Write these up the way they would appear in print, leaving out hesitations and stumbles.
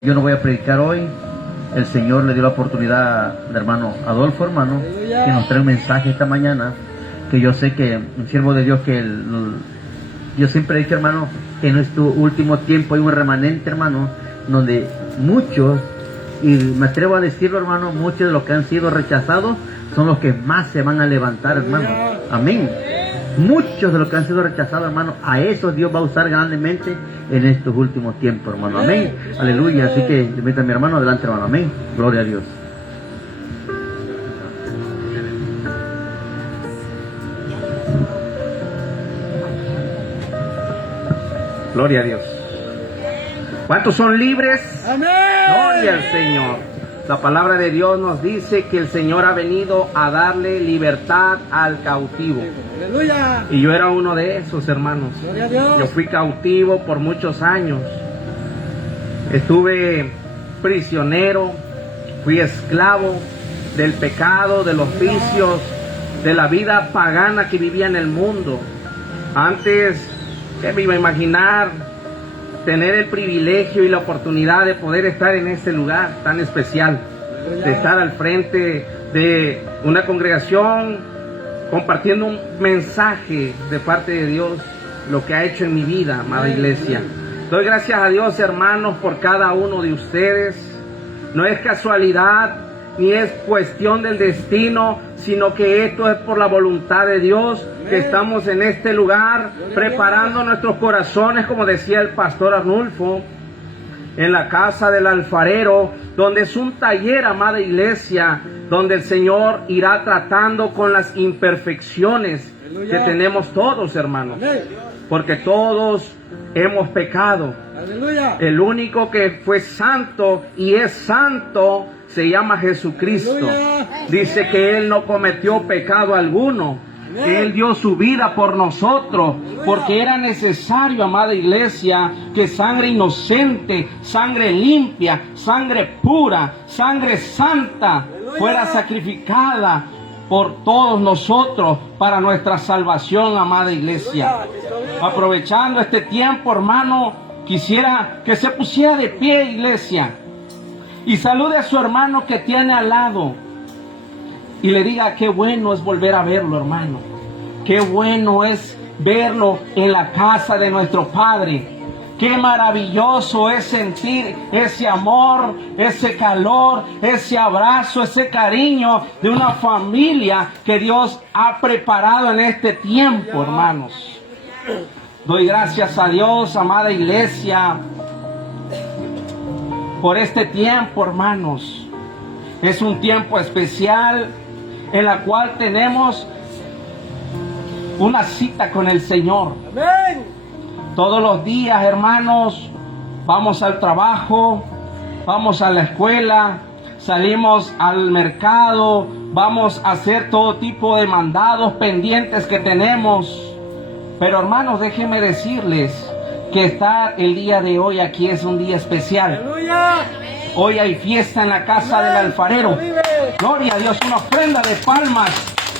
Yo no voy a predicar hoy. El Señor le dio la oportunidad al hermano Adolfo, hermano, que nos trae un mensaje esta mañana, que yo sé que un siervo de Dios yo siempre he dicho, hermano, que en nuestro último tiempo hay un remanente, hermano, donde muchos, y me atrevo a decirlo, hermano, muchos de los que han sido rechazados son los que más se van a levantar, hermano. Amén. Muchos de los que han sido rechazados, hermano, a esos Dios va a usar grandemente en estos últimos tiempos, hermano. Amén. Aleluya. Así que invita a mi hermano adelante, hermano. Amén. Gloria a Dios. Gloria a Dios. ¿Cuántos son libres? Amén. Gloria al Señor. La palabra de Dios nos dice que el Señor ha venido a darle libertad al cautivo. Aleluya. Y yo era uno de esos, hermanos. Gloria a Dios. Yo fui cautivo por muchos años. Estuve prisionero, fui esclavo del pecado, de los vicios, de la vida pagana que vivía en el mundo. Antes, ¿qué me iba a imaginar? Tener el privilegio y la oportunidad de poder estar en este lugar tan especial, de estar al frente de una congregación compartiendo un mensaje de parte de Dios, lo que ha hecho en mi vida, amada iglesia. Doy gracias a Dios, hermanos, por cada uno de ustedes. No es casualidad ni es cuestión del destino, sino que esto es por la voluntad de Dios, que estamos en este lugar preparando nuestros corazones, como decía el pastor Arnulfo, en la casa del alfarero, donde es un taller, amada iglesia, donde el Señor irá tratando con las imperfecciones que tenemos todos, hermanos, porque todos hemos pecado. El único que fue santo y es santo se llama Jesucristo. Dice que Él no cometió pecado alguno, que Él dio su vida por nosotros, porque era necesario, amada iglesia, que sangre inocente, sangre limpia, sangre pura, sangre santa fuera sacrificada por todos nosotros para nuestra salvación, amada iglesia. Aprovechando este tiempo, hermano, quisiera que se pusiera de pie, iglesia, y salude a su hermano que tiene al lado y le diga: qué bueno es volver a verlo, hermano. Qué bueno es verlo en la casa de nuestro Padre. Qué maravilloso es sentir ese amor, ese calor, ese abrazo, ese cariño de una familia que Dios ha preparado en este tiempo, hermanos. Doy gracias a Dios, amada iglesia, por este tiempo, hermanos. Es un tiempo especial en la cual tenemos una cita con el Señor. Amén. Todos los días, hermanos, vamos al trabajo, vamos a la escuela, salimos al mercado, vamos a hacer todo tipo de mandados pendientes que tenemos. Pero, hermanos, déjenme decirles que estar el día de hoy aquí es un día especial. Aleluya. Hoy hay fiesta en la casa del alfarero. Gloria a Dios, una ofrenda de palmas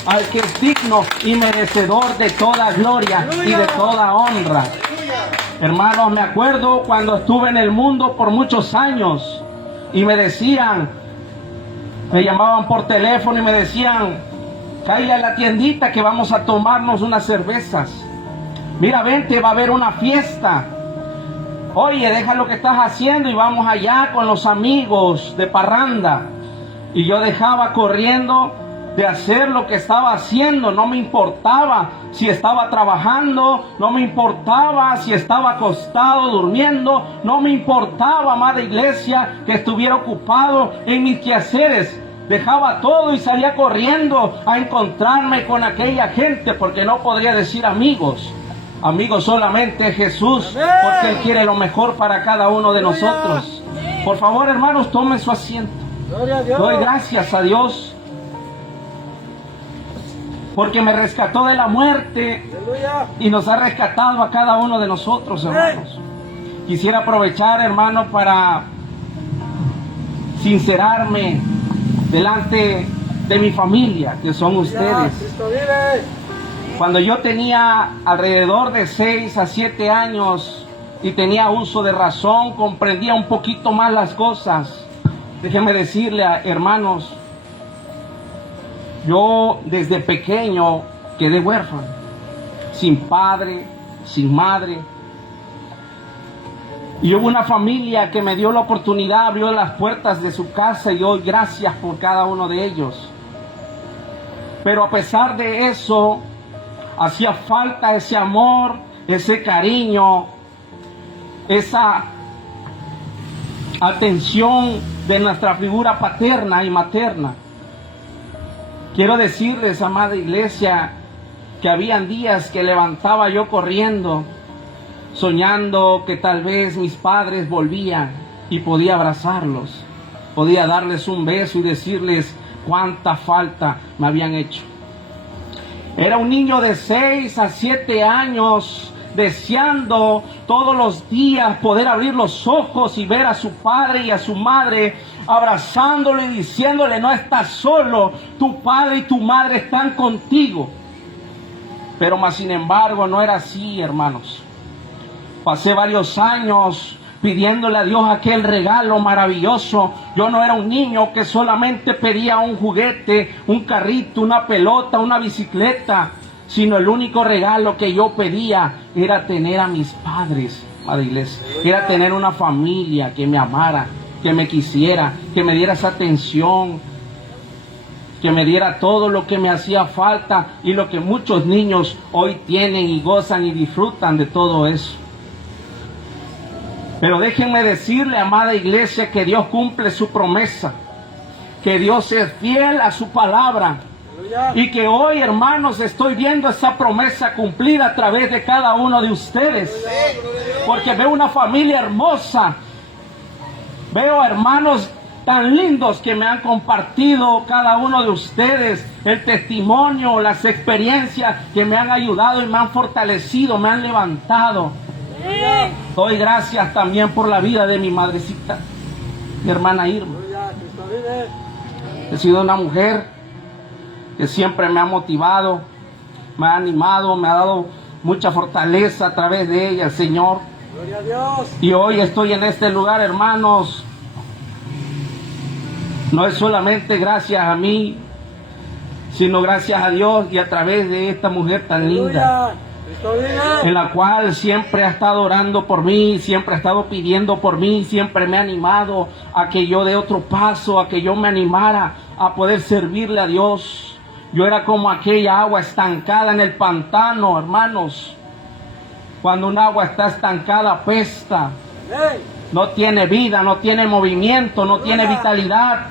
al que es digno y merecedor de toda gloria y de toda honra. Hermanos, me acuerdo cuando estuve en el mundo por muchos años y me decían, me llamaban por teléfono y me decían: cállate a la tiendita que vamos a tomarnos unas cervezas. Mira, vente, va a haber una fiesta. Oye, deja lo que estás haciendo y vamos allá con los amigos de parranda. Y yo dejaba corriendo de hacer lo que estaba haciendo. No me importaba si estaba trabajando, no me importaba si estaba acostado durmiendo, no me importaba, amada iglesia, que estuviera ocupado en mis quehaceres. Dejaba todo y salía corriendo a encontrarme con aquella gente, porque no podría decir amigos. Amigos solamente Jesús, porque Él quiere lo mejor para cada uno de nosotros. Por favor, hermanos, tomen su asiento. Doy gracias a Dios porque me rescató de la muerte y nos ha rescatado a cada uno de nosotros, hermanos. Quisiera aprovechar, hermano, para sincerarme delante de mi familia, que son ustedes. Cuando yo tenía alrededor de 6 a 7 años, y tenía uso de razón, comprendía un poquito más las cosas. Déjenme decirle, hermanos, yo desde pequeño quedé huérfano, sin padre, sin madre. Y hubo una familia que me dio la oportunidad, abrió las puertas de su casa, y doy gracias por cada uno de ellos. Pero a pesar de eso, hacía falta ese amor, ese cariño, esa atención de nuestra figura paterna y materna. Quiero decirles, amada iglesia, que habían días que levantaba yo corriendo, soñando que tal vez mis padres volvían y podía abrazarlos, podía darles un beso y decirles cuánta falta me habían hecho. Era un niño de 6 a 7 años, deseando todos los días poder abrir los ojos y ver a su padre y a su madre abrazándolo y diciéndole: no estás solo, tu padre y tu madre están contigo. Pero más sin embargo no era así, hermanos. Pasé varios años pidiéndole a Dios aquel regalo maravilloso. Yo no era un niño que solamente pedía un juguete, un carrito, una pelota, una bicicleta, sino el único regalo que yo pedía era tener a mis padres, a la iglesia. Era tener una familia que me amara, que me quisiera, que me diera esa atención, que me diera todo lo que me hacía falta y lo que muchos niños hoy tienen y gozan y disfrutan de todo eso. Pero déjenme decirle, amada iglesia, que Dios cumple su promesa, que Dios es fiel a su palabra, y que hoy, hermanos, estoy viendo esa promesa cumplida a través de cada uno de ustedes, porque veo una familia hermosa, veo hermanos tan lindos que me han compartido cada uno de ustedes el testimonio, las experiencias que me han ayudado y me han fortalecido, me han levantado. Doy gracias también por la vida de mi madrecita, mi hermana Irma. He sido una mujer que siempre me ha motivado, me ha animado, me ha dado mucha fortaleza a través de ella, el Señor. Gloria a Dios. Y hoy estoy en este lugar, hermanos. No es solamente gracias a mí, sino gracias a Dios y a través de esta mujer tan linda, en la cual siempre ha estado orando por mí, siempre ha estado pidiendo por mí, siempre me ha animado a que yo dé otro paso, a que yo me animara a poder servirle a Dios. Yo era como aquella agua estancada en el pantano, hermanos. Cuando un agua está estancada, apesta, no tiene vida, no tiene movimiento, no tiene vitalidad,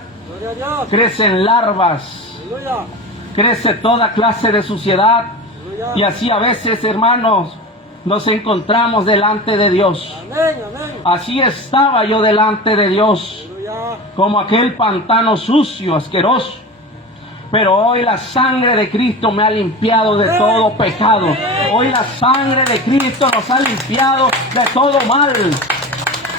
crecen larvas, crece toda clase de suciedad. Y así a veces, hermanos, nos encontramos delante de Dios. Así estaba yo delante de Dios, como aquel pantano sucio, asqueroso. Pero hoy la sangre de Cristo me ha limpiado de todo pecado. Hoy la sangre de Cristo nos ha limpiado de todo mal.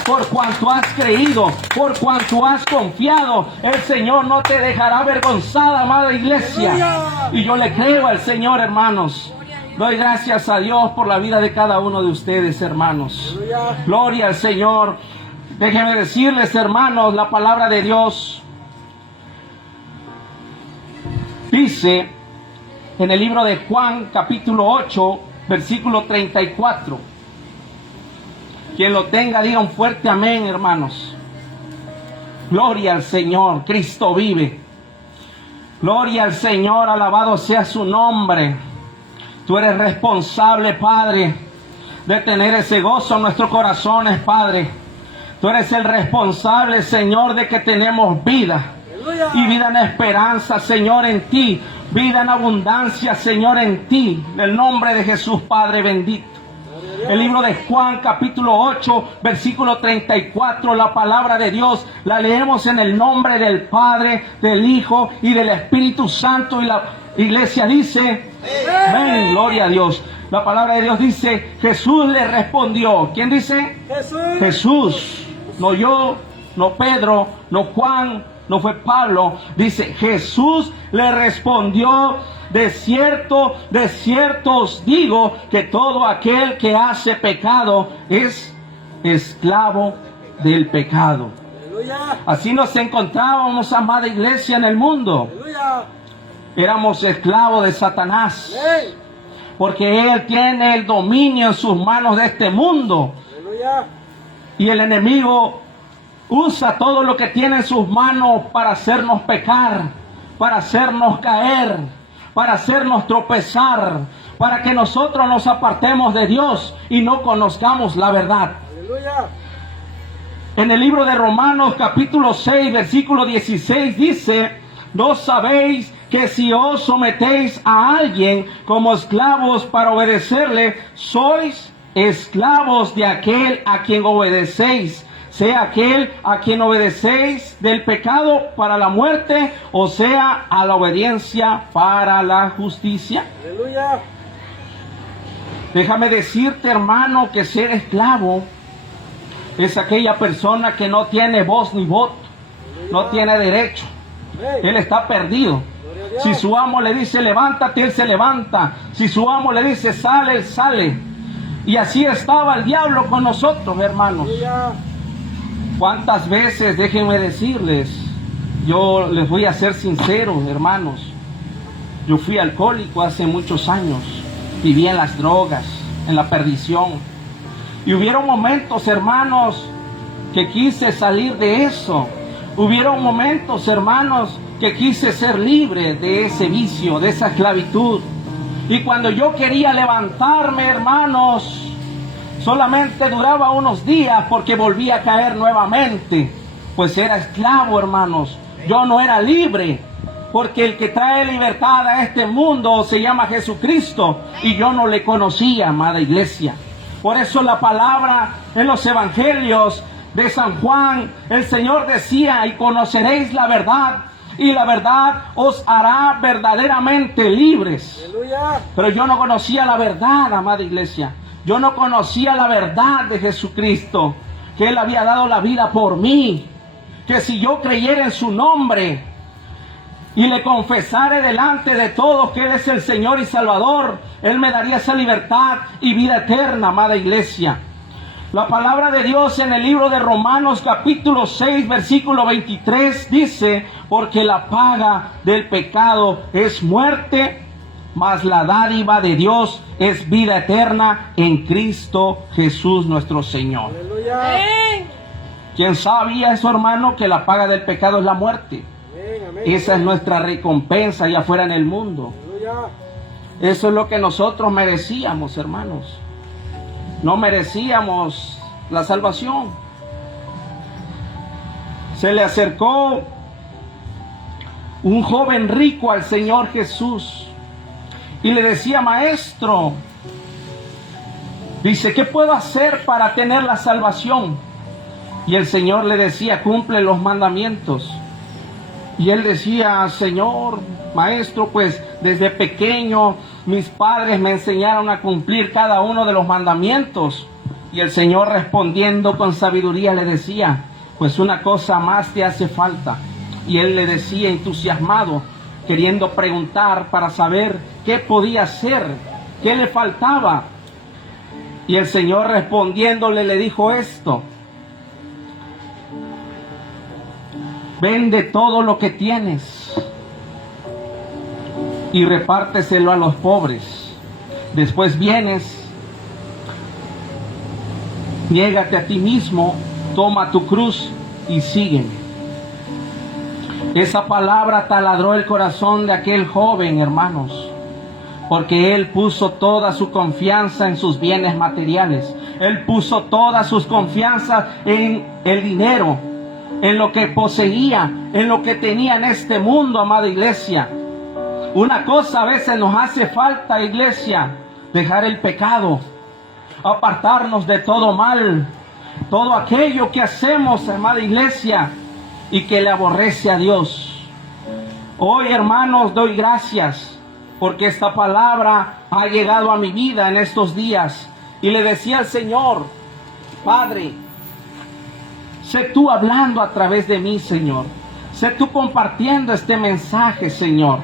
Por cuanto has creído, por cuanto has confiado, el Señor no te dejará avergonzada, amada iglesia. Y yo le creo al Señor, hermanos. Doy gracias a Dios por la vida de cada uno de ustedes, hermanos. Gloria al Señor. Déjenme decirles, hermanos, la palabra de Dios dice en el libro de Juan, capítulo 8, versículo 34. Quien lo tenga, diga un fuerte amén, hermanos. Gloria al Señor, Cristo vive. Gloria al Señor, alabado sea su nombre. Tú eres responsable, Padre, de tener ese gozo en nuestros corazones, Padre. Tú eres el responsable, Señor, de que tenemos vida. Y vida en esperanza, Señor, en ti. Vida en abundancia, Señor, en ti. En el nombre de Jesús, Padre bendito. El libro de Juan, capítulo 8, versículo 34, la palabra de Dios, la leemos en el nombre del Padre, del Hijo y del Espíritu Santo. Y la iglesia dice, amén, gloria a Dios. La palabra de Dios dice, Jesús le respondió. ¿Quién dice? Jesús. No yo, no Pedro, no Juan, no fue Pablo. Dice, Jesús le respondió, de cierto os digo que todo aquel que hace pecado es esclavo del pecado. Aleluya. Así nos encontrábamos, amada iglesia, en el mundo. Aleluya. Éramos esclavos de Satanás, Amén. porque él tiene el dominio en sus manos de este mundo. Aleluya. Y el enemigo usa todo lo que tiene en sus manos para hacernos pecar, para hacernos caer, para hacernos tropezar, para que nosotros nos apartemos de Dios y no conozcamos la verdad. Aleluya. En el libro de Romanos capítulo 6 versículo 16 dice: ¿no sabéis que si os sometéis a alguien como esclavos para obedecerle, sois esclavos de aquel a quien obedecéis, sea aquel a quien obedecéis del pecado para la muerte, o sea a la obediencia para la justicia? Aleluya. Déjame decirte, hermano, que ser esclavo es aquella persona que no tiene voz ni voto, no tiene derecho. Amén. Él está perdido. Gloria a Dios. Si su amo le dice levántate, él se levanta. Si su amo le dice sale, él sale. Y así estaba el diablo con nosotros, hermanos. Aleluya. ¿Cuántas veces, déjenme decirles, yo les voy a ser sincero, hermanos? Yo fui alcohólico hace muchos años. Viví en las drogas, en la perdición. Y hubieron momentos, hermanos, que quise salir de eso. Hubieron momentos, hermanos, que quise ser libre de ese vicio, de esa esclavitud. Y cuando yo quería levantarme, hermanos, solamente duraba unos días porque volvía a caer nuevamente. Pues era esclavo, hermanos. Yo no era libre. Porque el que trae libertad a este mundo se llama Jesucristo. Y yo no le conocía, amada iglesia. Por eso la palabra en los evangelios de San Juan, el Señor decía: y conoceréis la verdad, y la verdad os hará verdaderamente libres. Aleluya. Pero yo no conocía la verdad, amada iglesia. Yo no conocía la verdad de Jesucristo, que Él había dado la vida por mí, que si yo creyera en su nombre y le confesare delante de todos que Él es el Señor y Salvador, Él me daría esa libertad y vida eterna, amada iglesia. La palabra de Dios en el libro de Romanos capítulo 6 versículo 23 dice: porque la paga del pecado es muerte, mas la dádiva de Dios es vida eterna en Cristo Jesús nuestro Señor. Aleluya. ¿Quién sabía eso, hermano? Que la paga del pecado es la muerte. Amén, amén. Esa es nuestra recompensa allá afuera en el mundo. Aleluya. Eso es lo que nosotros merecíamos, hermanos. No merecíamos la salvación. Se le acercó un joven rico al Señor Jesús y le decía: maestro, dice, ¿qué puedo hacer para tener la salvación? Y el Señor le decía: cumple los mandamientos. Y él decía: Señor, maestro, pues desde pequeño mis padres me enseñaron a cumplir cada uno de los mandamientos. Y el Señor, respondiendo con sabiduría, le decía: pues una cosa más te hace falta. Y él le decía, entusiasmado, queriendo preguntar para saber qué podía hacer, qué le faltaba. Y el Señor, respondiéndole, le dijo esto: vende todo lo que tienes y repárteselo a los pobres. Después vienes, niégate a ti mismo, toma tu cruz y sígueme. Esa palabra taladró el corazón de aquel joven, hermanos, porque él puso toda su confianza en sus bienes materiales. Él puso toda su confianza en el dinero, en lo que poseía, en lo que tenía en este mundo, amada iglesia. Una cosa a veces nos hace falta, iglesia: dejar el pecado, apartarnos de todo mal, todo aquello que hacemos, amada iglesia, y que le aborrece a Dios. Hoy, hermanos, doy gracias porque esta palabra ha llegado a mi vida en estos días. Y le decía al Señor: Padre, sé tú hablando a través de mí, Señor. Sé tú compartiendo este mensaje, Señor.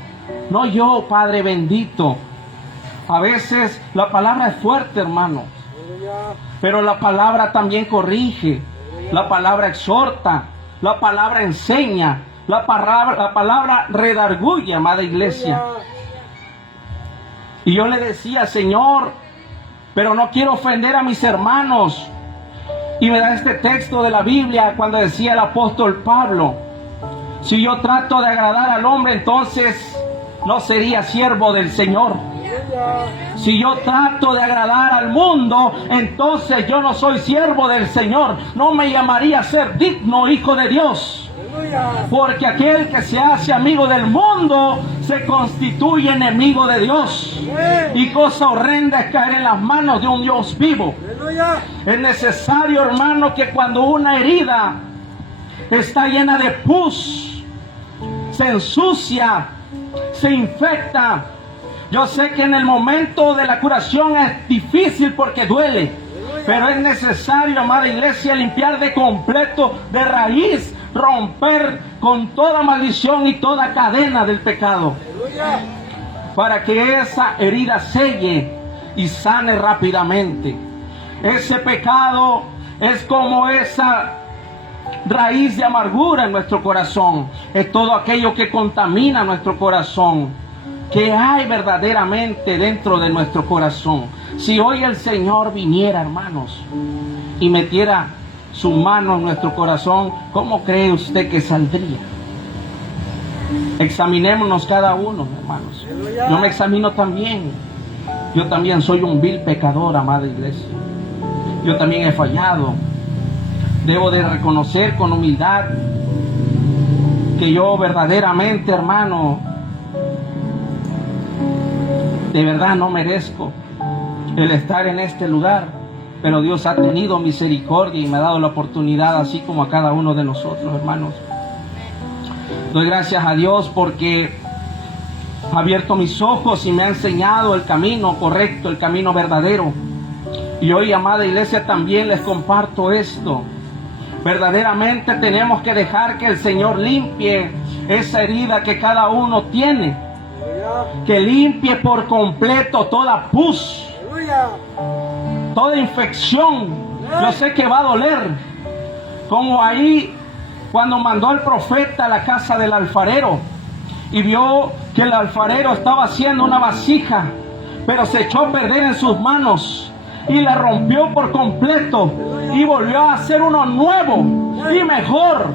No yo, Padre bendito. A veces la palabra es fuerte, hermano. Aleluya. Pero la palabra también corrige, la palabra exhorta, la palabra enseña, la palabra redarguye, amada iglesia. Y yo le decía, Señor, pero no quiero ofender a mis hermanos. Y me da este texto de la Biblia cuando decía el apóstol Pablo, si yo trato de agradar al hombre, entonces no sería siervo del Señor. Si yo trato de agradar al mundo, entonces yo no soy siervo del Señor. No me llamaría a ser digno hijo de Dios. Porque aquel que se hace amigo del mundo se constituye enemigo de Dios. Y cosa horrenda es caer en las manos de un Dios vivo. Es necesario, hermano, que cuando una herida está llena de pus, se ensucia, se infecta. Yo sé que en el momento de la curación es difícil porque duele, pero es necesario, amada iglesia, limpiar de completo, de raíz, romper con toda maldición y toda cadena del pecado, para que esa herida selle y sane rápidamente. Ese pecado es como esa raíz de amargura en nuestro corazón, es todo aquello que contamina nuestro corazón, que hay verdaderamente dentro de nuestro corazón. Si hoy el Señor viniera, hermanos, y metiera su mano en nuestro corazón, ¿cómo cree usted que saldría? Examinémonos cada uno, hermanos. Yo me examino también. Yo también soy un vil pecador, amada iglesia. Yo también he fallado. Debo de reconocer con humildad que yo verdaderamente, hermano, de verdad no merezco el estar en este lugar, pero Dios ha tenido misericordia y me ha dado la oportunidad, así como a cada uno de nosotros, hermanos. Doy gracias a Dios porque ha abierto mis ojos y me ha enseñado el camino correcto, el camino verdadero. Y hoy, amada iglesia, también les comparto esto. Verdaderamente tenemos que dejar que el Señor limpie esa herida que cada uno tiene, que limpie por completo toda pus, toda infección. Yo sé que va a doler, como ahí cuando mandó el profeta a la casa del alfarero y vio que el alfarero estaba haciendo una vasija, pero se echó a perder en sus manos y la rompió por completo y volvió a hacer uno nuevo y mejor,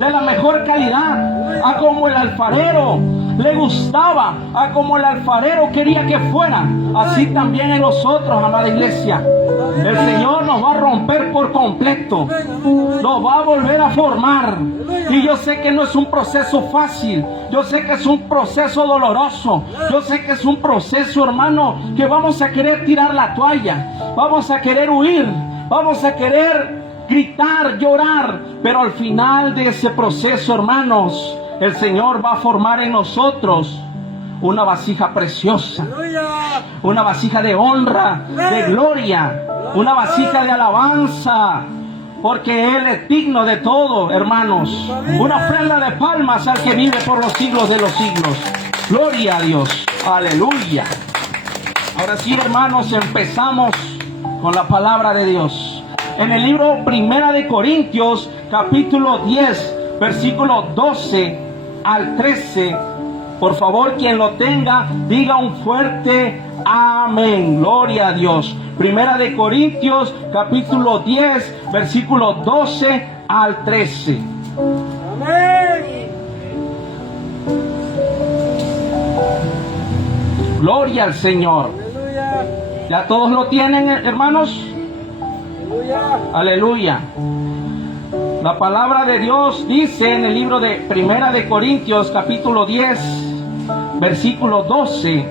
de la mejor calidad, a como el alfarero le gustaba, a como el alfarero quería que fuera. Así también en nosotros, amada iglesia, el Señor nos va a romper por completo, nos va a volver a formar. Y yo sé que no es un proceso fácil, yo sé que es un proceso doloroso, yo sé que es un proceso, hermano, que vamos a querer tirar la toalla, vamos a querer huir, vamos a querer gritar, llorar, pero al final de ese proceso, hermanos, el Señor va a formar en nosotros una vasija preciosa, una vasija de honra, de gloria, una vasija de alabanza, porque Él es digno de todo, hermanos. Una ofrenda de palmas al que vive por los siglos de los siglos. Gloria a Dios, aleluya. Ahora sí, hermanos, empezamos con la palabra de Dios. En el libro Primera de Corintios, capítulo 10, versículo 12 al 13. Por favor, quien lo tenga, diga un fuerte amén. Gloria a Dios. Primera de Corintios, capítulo 10, versículo 12 al 13. Amén. Gloria al Señor. Aleluya. ¿Ya todos lo tienen, hermanos? Aleluya. Aleluya. La palabra de Dios dice en el libro de Primera de Corintios, capítulo 10, versículo 12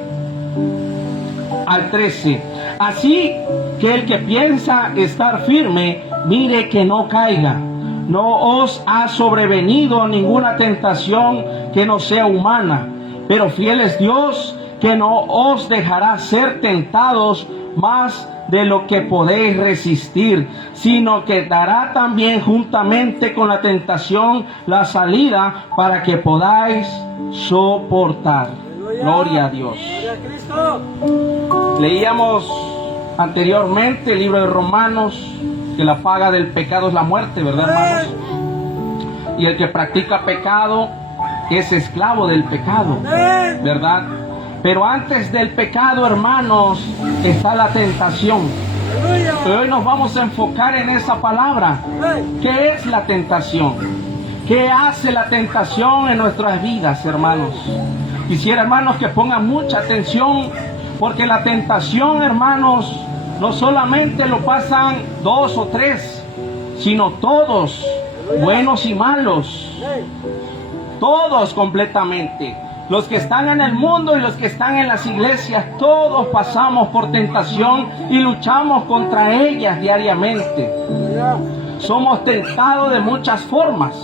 al 13. Así que el que piensa estar firme, mire que no caiga. No os ha sobrevenido ninguna tentación que no sea humana, pero fiel es Dios, que no os dejará ser tentados más de lo que podéis resistir, sino que dará también juntamente con la tentación la salida para que podáis soportar. Gloria a Dios. Gloria a Cristo. Leíamos anteriormente el libro de Romanos, que la paga del pecado es la muerte, ¿verdad, hermanos? Y el que practica pecado es esclavo del pecado, ¿verdad? Pero antes del pecado, hermanos, está la tentación. Hoy nos vamos a enfocar en esa palabra. ¿Qué es la tentación? ¿Qué hace la tentación en nuestras vidas, hermanos? Quisiera, hermanos, que pongan mucha atención, porque la tentación, hermanos, no solamente lo pasan 2 o 3, sino todos, buenos y malos, todos completamente. Los que están en el mundo y los que están en las iglesias, todos pasamos por tentación y luchamos contra ellas diariamente. Somos tentados de muchas formas.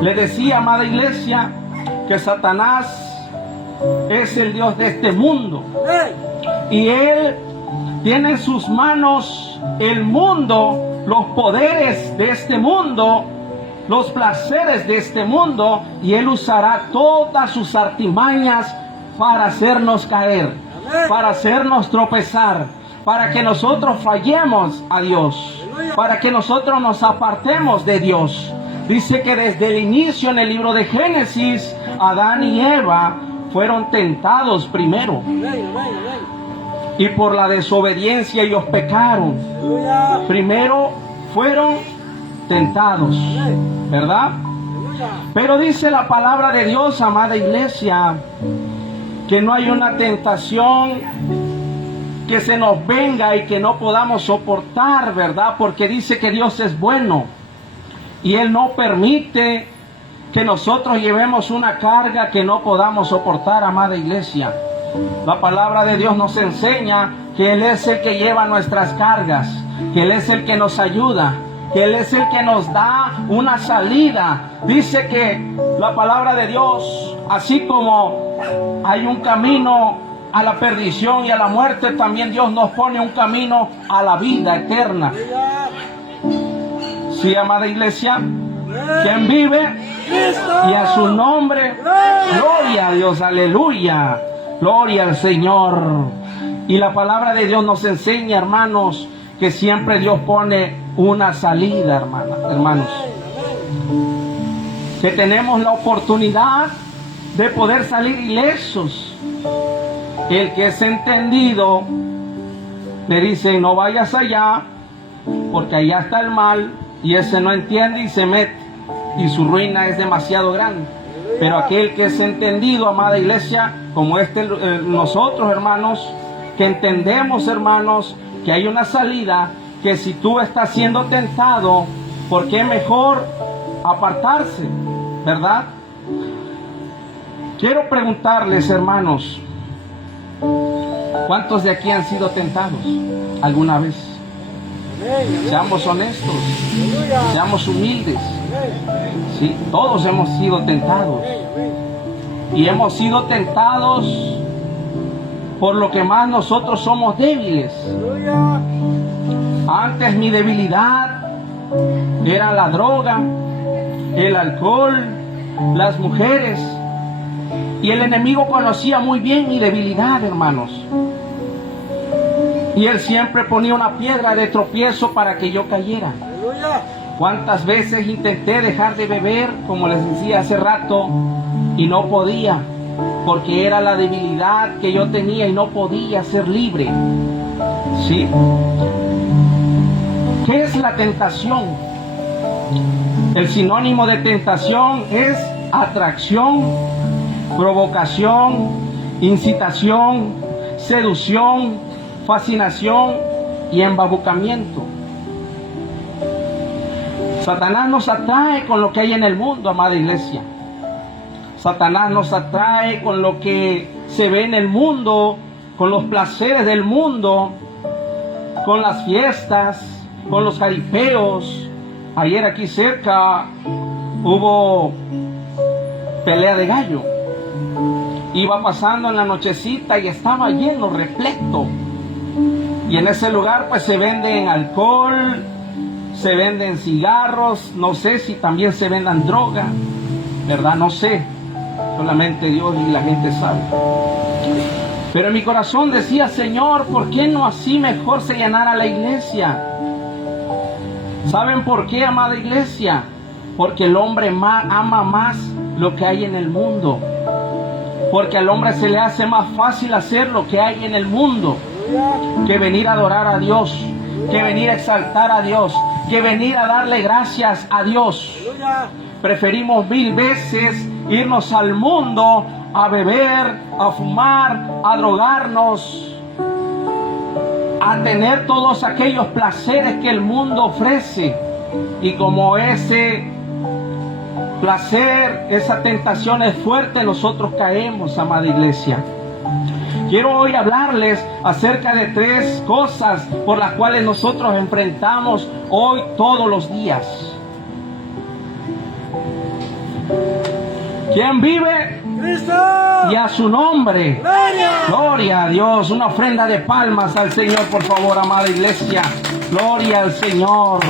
Le decía, amada iglesia, que Satanás es el Dios de este mundo. Y él tiene en sus manos el mundo, los poderes de este mundo, los placeres de este mundo, y él usará todas sus artimañas para hacernos caer, para hacernos tropezar, para que nosotros fallemos a Dios, para que nosotros nos apartemos de Dios. Dice que desde el inicio en el libro de Génesis, Adán y Eva fueron tentados primero, y por la desobediencia ellos pecaron. Primero fueron tentados, ¿verdad? Pero dice la palabra de Dios, amada iglesia, que no hay una tentación que se nos venga y que no podamos soportar, ¿verdad? Porque dice que Dios es bueno y Él no permite que nosotros llevemos una carga que no podamos soportar, amada iglesia. La palabra de Dios nos enseña que Él es el que lleva nuestras cargas, que Él es el que nos ayuda, que Él es el que nos da una salida. Dice que la palabra de Dios, así como hay un camino a la perdición y a la muerte, también Dios nos pone un camino a la vida eterna. Sí, amada iglesia, quien vive y a su nombre, gloria a Dios, aleluya, gloria al Señor. Y la palabra de Dios nos enseña, hermanos, que siempre Dios pone una salida, hermanos. Que tenemos la oportunidad de poder salir ilesos. El que es entendido le dice: no vayas allá, porque allá está el mal, y ese no entiende y se mete, y su ruina es demasiado grande. Pero aquel que es entendido, amada iglesia, como nosotros, hermanos, que entendemos, hermanos, que hay una salida, que si tú estás siendo tentado, ¿por qué mejor apartarse? ¿Verdad? Quiero preguntarles, hermanos, ¿cuántos de aquí han sido tentados alguna vez? Seamos honestos, seamos humildes. Sí, todos hemos sido tentados. Y hemos sido tentados por lo que más nosotros somos débiles. Antes mi debilidad era la droga, el alcohol, las mujeres. Y el enemigo conocía muy bien mi debilidad, hermanos. Y él siempre ponía una piedra de tropiezo para que yo cayera. ¿Cuántas veces intenté dejar de beber, como les decía hace rato, y no podía? Porque era la debilidad que yo tenía y no podía ser libre. ¿Sí? ¿Qué es la tentación? El sinónimo de tentación es atracción, provocación, incitación, seducción, fascinación y embabucamiento. Satanás nos atrae con lo que hay en el mundo, amada iglesia. Satanás nos atrae con lo que se ve en el mundo, con los placeres del mundo, con las fiestas, con los jaripeos. Ayer aquí cerca hubo pelea de gallo. Iba pasando en la nochecita y estaba lleno, repleto. Y en ese lugar pues se venden alcohol, se venden cigarros, no sé si también se vendan droga, ¿verdad? No sé, solamente Dios y la gente sabe. Pero en mi corazón decía, Señor, ¿por qué no así mejor se llenara la iglesia? ¿Saben por qué, amada iglesia? Porque el hombre ama más lo que hay en el mundo. Porque al hombre se le hace más fácil hacer lo que hay en el mundo que venir a adorar a Dios, que venir a exaltar a Dios, que venir a darle gracias a Dios. Preferimos 1000 veces irnos al mundo a beber, a fumar, a drogarnos, a tener todos aquellos placeres que el mundo ofrece. Y como ese placer, esa tentación es fuerte, nosotros caemos, amada iglesia. Quiero hoy hablarles acerca de 3 cosas por las cuales nosotros enfrentamos hoy todos los días. ¿Quién vive? Cristo. Y a su nombre. Gloria. Gloria a Dios. Una ofrenda de palmas al Señor, por favor, amada iglesia. Gloria al Señor.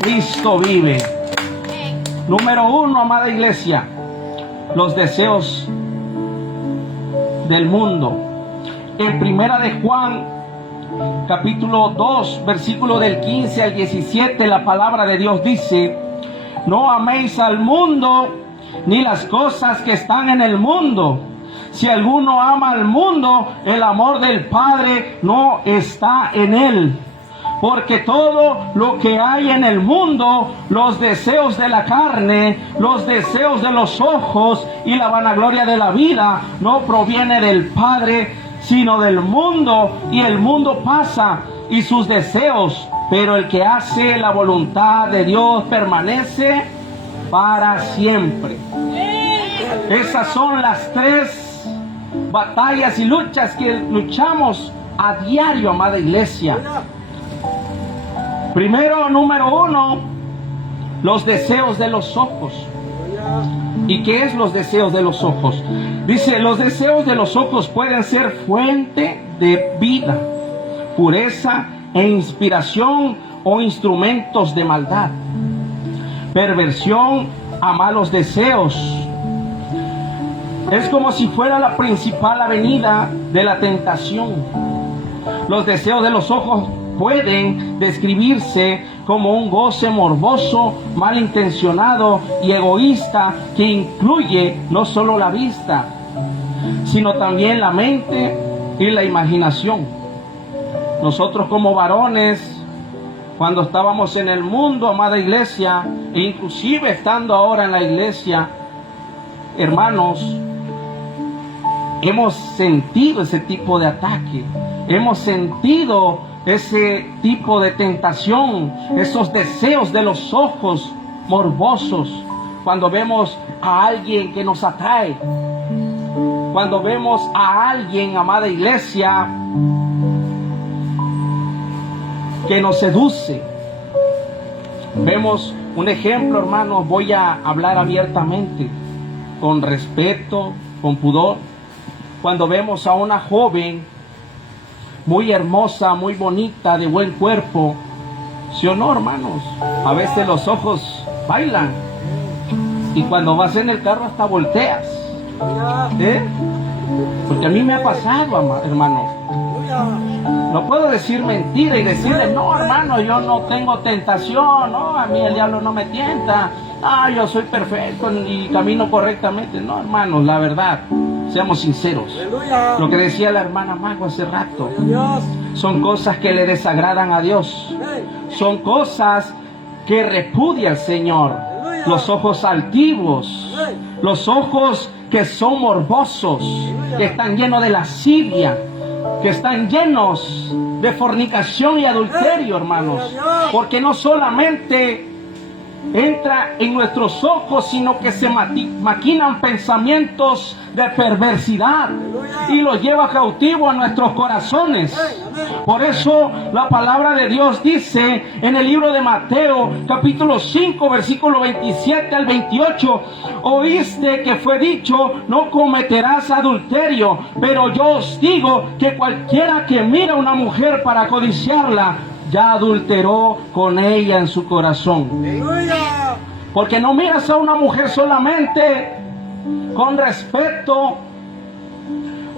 Cristo vive. Número 1, amada iglesia. Los deseos del mundo. En Primera de Juan, capítulo 2, versículo del 15 al 17, la palabra de Dios dice: no améis al mundo, ni las cosas que están en el mundo. Si alguno ama al mundo, el amor del Padre no está en él. Porque todo lo que hay en el mundo, los deseos de la carne, los deseos de los ojos y la vanagloria de la vida, no proviene del Padre, sino del mundo. Y el mundo pasa y sus deseos, pero el que hace la voluntad de Dios permanece para siempre. Esas son las 3 batallas y luchas que luchamos a diario, amada iglesia. Primero, número 1, los deseos de los ojos. ¿Y qué es los deseos de los ojos? Dice, los deseos de los ojos pueden ser fuente de vida, pureza e inspiración, o instrumentos de maldad, perversión a malos deseos. Es como si fuera la principal avenida de la tentación. Los deseos de los ojos pueden describirse como un goce morboso, malintencionado y egoísta que incluye no solo la vista, sino también la mente y la imaginación. Nosotros como varones, cuando estábamos en el mundo, amada iglesia, e inclusive estando ahora en la iglesia, hermanos, hemos sentido ese tipo de ataque, hemos sentido ese tipo de tentación, esos deseos de los ojos morbosos, cuando vemos a alguien que nos atrae, cuando vemos a alguien, amada iglesia, que nos seduce. Vemos un ejemplo, hermanos, voy a hablar abiertamente, con respeto, con pudor. Cuando vemos a una joven muy hermosa, muy bonita, de buen cuerpo, ¿sí o no, hermanos? A veces los ojos bailan, y cuando vas en el carro hasta volteas, porque a mí me ha pasado, hermanos. No puedo decir mentira y decirle, no, hermano, yo no tengo tentación, no, a mí el diablo no me tienta, yo soy perfecto y camino correctamente. No, hermanos, la verdad, seamos sinceros. Aleluya. Lo que decía la hermana Mago hace rato, son cosas que le desagradan a Dios, son cosas que repudia el Señor. Los ojos altivos, los ojos que son morbosos, que están llenos de lascivia, que están llenos de fornicación y adulterio, hermanos, porque no solamente entra en nuestros ojos, sino que se maquinan pensamientos de perversidad y los lleva cautivo a nuestros corazones. Por eso la palabra de Dios dice en el libro de Mateo, capítulo 5, versículo 27 al 28, oíste que fue dicho, no cometerás adulterio, pero yo os digo que cualquiera que mira a una mujer para codiciarla, ya adulteró con ella en su corazón. Porque no miras a una mujer solamente con respeto,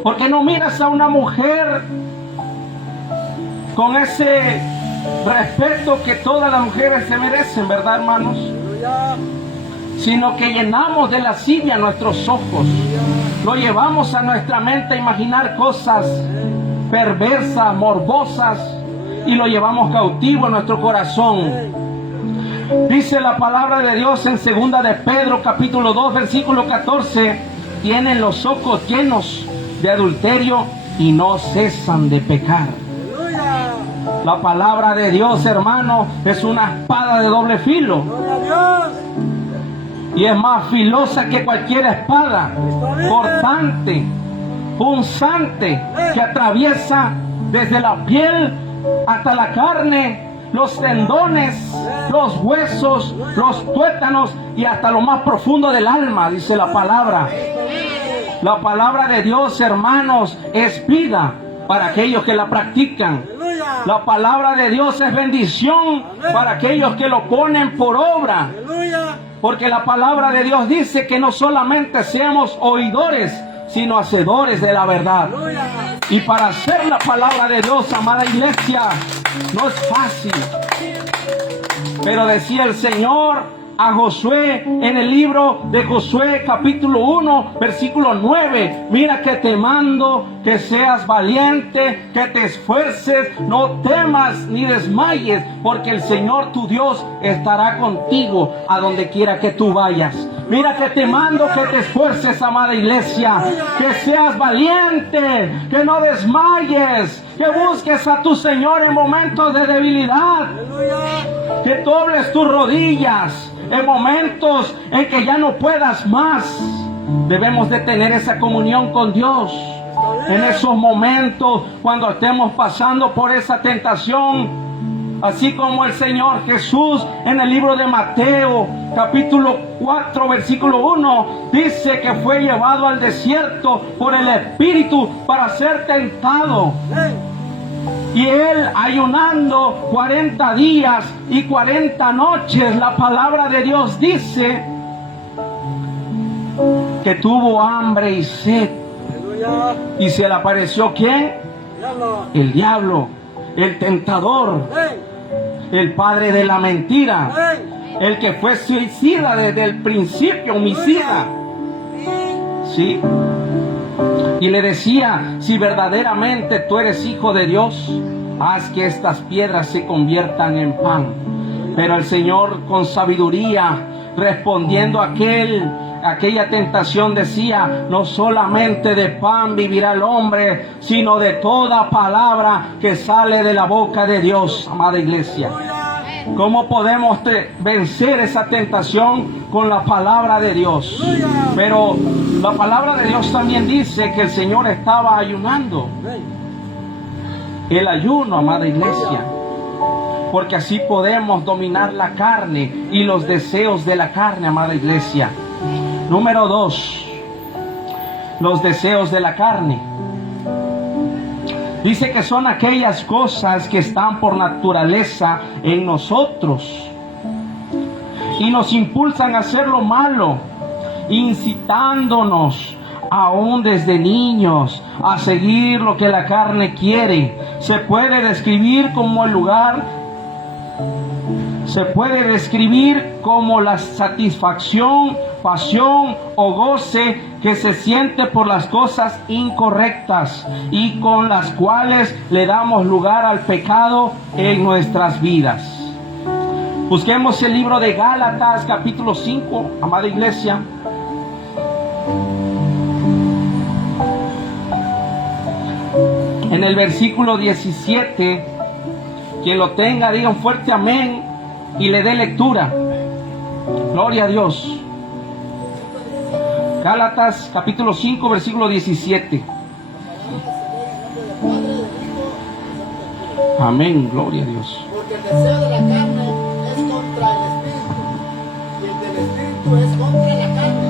Porque no miras a una mujer con ese respeto que todas las mujeres se merecen, ¿verdad, hermanos? Aleluya. Sino que llenamos de lascivia nuestros ojos. Lo llevamos a nuestra mente a imaginar cosas perversas, morbosas, y lo llevamos cautivo a nuestro corazón. Dice la palabra de Dios en 2 de Pedro capítulo 2 versículo 14: tienen los ojos llenos de adulterio y no cesan de pecar. Aleluya. La palabra de Dios, hermano, es una espada de doble filo. Gloria a Dios. Y es más filosa que cualquier espada, cortante, punzante, que atraviesa desde la piel hasta la carne, los tendones, los huesos, los tuétanos y hasta lo más profundo del alma, dice la palabra. La palabra de Dios, hermanos, es vida para aquellos que la practican. Aleluya. La palabra de Dios es bendición para aquellos que lo ponen por obra. Aleluya. Porque la palabra de Dios dice que no solamente seamos oidores, sino hacedores de la verdad. Aleluya. Y para hacer la palabra de Dios, amada iglesia, no es fácil. Pero decía el Señor a Josué en el libro de Josué capítulo 1 versículo 9: mira que te mando que seas valiente, que te esfuerces, no temas ni desmayes, porque el Señor tu Dios estará contigo a donde quiera que tú vayas. Mira que te mando que te esfuerces, amada iglesia, que seas valiente, que no desmayes, que busques a tu Señor en momentos de debilidad, Aleluya. que dobles tus rodillas en momentos en que ya no puedas más. Debemos de tener esa comunión con Dios en esos momentos cuando estemos pasando por esa tentación. Así como el Señor Jesús en el libro de Mateo capítulo 4 versículo 1 dice que fue llevado al desierto por el Espíritu para ser tentado. Y él ayunando 40 días y 40 noches, la palabra de Dios dice que tuvo hambre y sed. Aleluya. ¿Y se le apareció quién? Diablo. El diablo, el tentador, el padre de la mentira, el que fue suicida desde el principio, homicida. ¿Sí? Y le decía: si verdaderamente tú eres hijo de Dios, haz que estas piedras se conviertan en pan. Pero el Señor, con sabiduría, respondiendo a aquella tentación, decía: no solamente de pan vivirá el hombre, sino de toda palabra que sale de la boca de Dios. Amada iglesia, ¿cómo podemos vencer esa tentación? Con la palabra de Dios. Pero la palabra de Dios también dice que el Señor estaba ayunando. El ayuno, amada iglesia, porque así podemos dominar la carne y los deseos de la carne, amada iglesia. Número 2, los deseos de la carne. Dice que son aquellas cosas que están por naturaleza en nosotros y nos impulsan a hacer lo malo, incitándonos aún desde niños a seguir lo que la carne quiere. Se puede describir como la satisfacción, pasión o goce que se siente por las cosas incorrectas y con las cuales le damos lugar al pecado en nuestras vidas. Busquemos el libro de Gálatas capítulo 5, amada iglesia. En el versículo 17, quien lo tenga, diga un fuerte amén y le dé lectura. Gloria a Dios. Gálatas capítulo 5, versículo 17. Amén, gloria a Dios. Porque el deseo de la carne es contra el espíritu, y el del espíritu es contra la carne.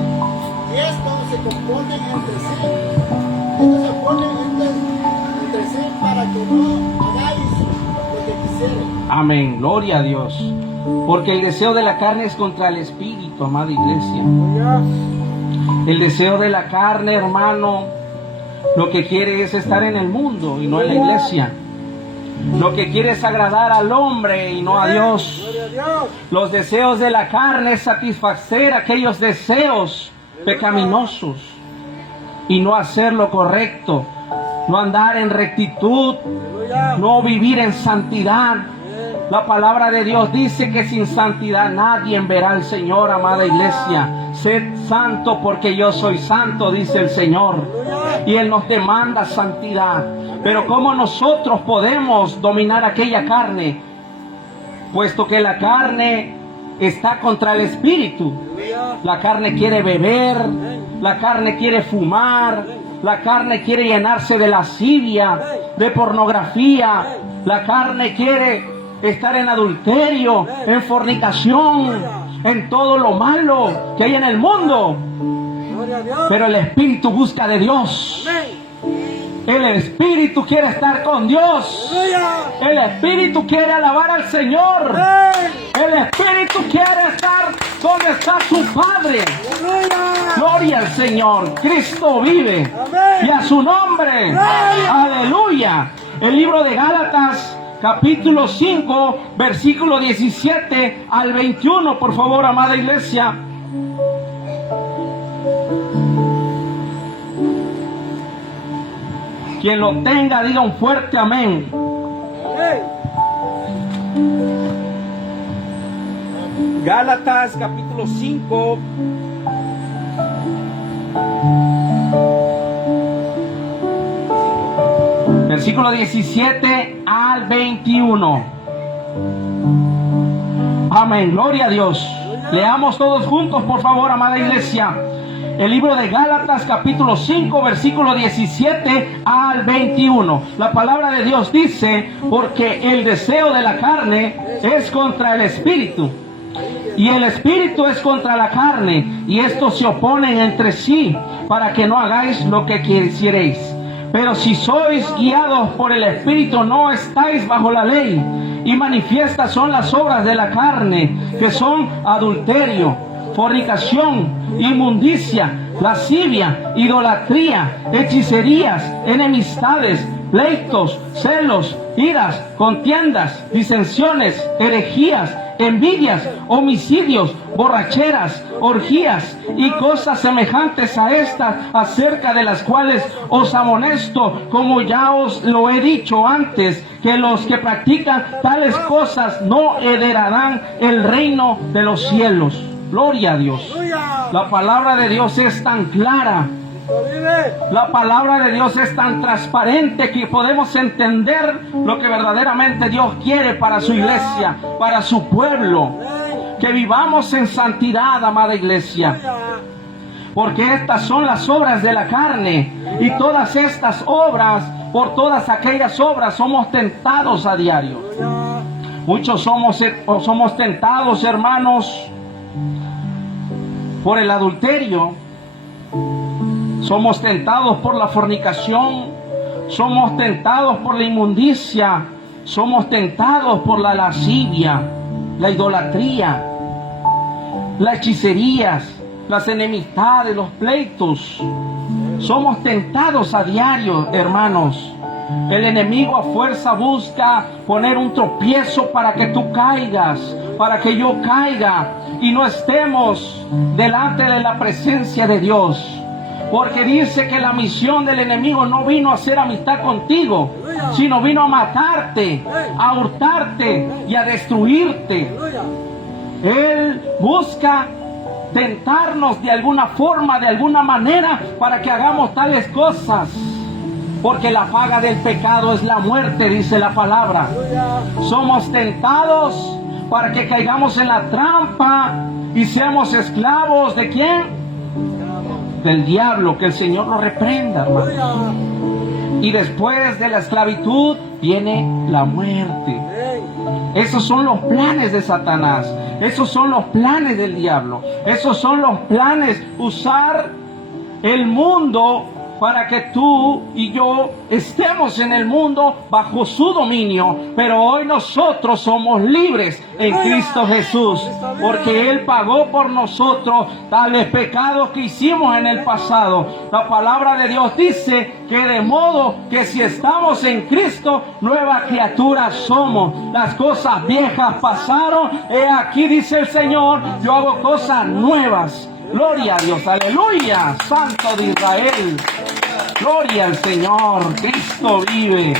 Y estos se componen entre sí. Estos se ponen entre sí para que no hagáis lo que quisieres. Amén, gloria a Dios. Porque el deseo de la carne es contra el espíritu, amada iglesia. El deseo de la carne, hermano, lo que quiere es estar en el mundo y no en la iglesia. Lo que quiere es agradar al hombre y no a Dios. Gloria a Dios. Los deseos de la carne es satisfacer aquellos deseos pecaminosos y no hacer lo correcto, no andar en rectitud, Aleluya. no vivir en santidad. La palabra de Dios dice que sin santidad nadie verá al Señor, amada iglesia. Sed santo porque yo soy santo, dice el Señor. Y Él nos demanda santidad. Pero ¿cómo nosotros podemos dominar aquella carne? Puesto que la carne está contra el espíritu. La carne quiere beber, la carne quiere fumar, la carne quiere llenarse de lascivia, de pornografía, la carne quiere estar en adulterio, en fornicación, en todo lo malo que hay en el mundo. Gloria a Dios. Pero el espíritu busca de Dios. Amén. El espíritu quiere estar con Dios. Aleluya. El espíritu quiere alabar al Señor. Amén. El espíritu quiere estar donde está su Padre. Aleluya. Gloria al Señor. Cristo vive. Amén. Y a su nombre. Aleluya. El libro de Gálatas, capítulo 5, versículo 17 al 21. Por favor, amada iglesia. Quien lo tenga, diga un fuerte amén. Amén. Gálatas capítulo 5, versículo 17 al 21. Amén, gloria a Dios. Leamos todos juntos, por favor, amada iglesia. El libro de Gálatas capítulo 5, versículo 17 al 21. La palabra de Dios dice: porque el deseo de la carne es contra el espíritu, y el espíritu es contra la carne, y estos se oponen entre sí, para que no hagáis lo que quisierais. Pero si sois guiados por el espíritu, no estáis bajo la ley. Y manifiestas son las obras de la carne, que son adulterio, fornicación, inmundicia, lascivia, idolatría, hechicerías, enemistades, pleitos, celos, iras, contiendas, disensiones, herejías, envidias, homicidios, borracheras, orgías y cosas semejantes a estas, acerca de las cuales os amonesto, como ya os lo he dicho antes, que los que practican tales cosas no heredarán el reino de los cielos. Gloria a Dios. Aleluya. La palabra de Dios es tan clara. Cristo vive. La palabra de Dios es tan transparente que podemos entender lo que verdaderamente Dios quiere para su iglesia, para su pueblo. Amén. Que vivamos en santidad, amada iglesia. Aleluya. Porque estas son las obras de la carne. Y todas estas obras, por todas aquellas obras, somos tentados a diario. Aleluya. Muchos somos tentados, hermanos, por el adulterio. Somos tentados por la fornicación. Somos tentados por la inmundicia. Somos tentados por la lascivia, la idolatría, las hechicerías, las enemistades, los pleitos. Somos tentados a diario, hermanos. El enemigo a fuerza busca poner un tropiezo para que tú caigas, para que yo caiga y no estemos delante de la presencia de Dios. Porque dice que la misión del enemigo no vino a hacer amistad contigo, sino vino a matarte, a hurtarte y a destruirte. Aleluya. Él busca tentarnos de alguna forma, de alguna manera, para que hagamos tales cosas. Porque la paga del pecado es la muerte, dice la palabra. Aleluya. Somos tentados para que caigamos en la trampa y seamos esclavos ¿de quién? Del diablo. Que el Señor lo reprenda, hermano. Aleluya. Y después de la esclavitud viene la muerte. Amén. Esos son los planes de Satanás. Esos son los planes del diablo. Esos son los planes. Usar el mundo para que tú y yo estemos en el mundo bajo su dominio, pero hoy nosotros somos libres en Cristo Jesús, porque Él pagó por nosotros tales pecados que hicimos en el pasado. La palabra de Dios dice que de modo que si estamos en Cristo, nueva criatura somos. Las cosas viejas pasaron, he aquí, dice el Señor, yo hago cosas nuevas. Gloria a Dios, aleluya, Santo de Israel. Gloria al Señor, Cristo vive.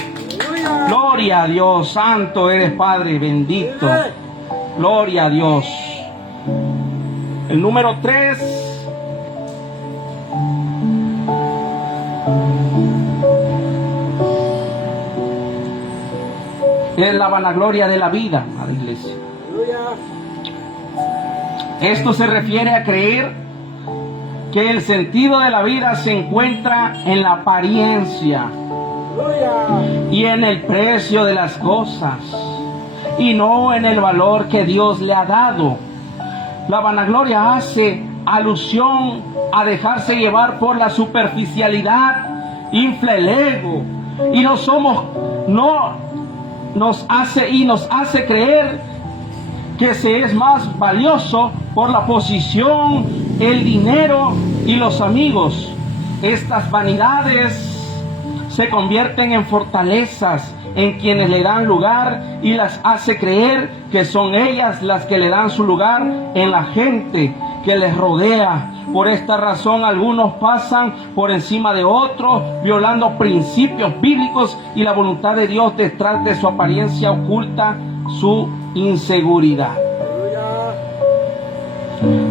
Gloria a Dios, santo eres Padre, bendito. Gloria a Dios. El número 3. Es la vanagloria de la vida, a la iglesia. Esto se refiere a creer que el sentido de la vida se encuentra en la apariencia y en el precio de las cosas, y no en el valor que Dios le ha dado. La vanagloria hace alusión a dejarse llevar por la superficialidad, infla el ego, y nos hace creer que se es más valioso por la posición, el dinero y los amigos. Estas vanidades se convierten en fortalezas en quienes le dan lugar y las hace creer que son ellas las que le dan su lugar en la gente que les rodea. Por esta razón algunos pasan por encima de otros, violando principios bíblicos y la voluntad de Dios. Detrás de su apariencia oculta su inseguridad.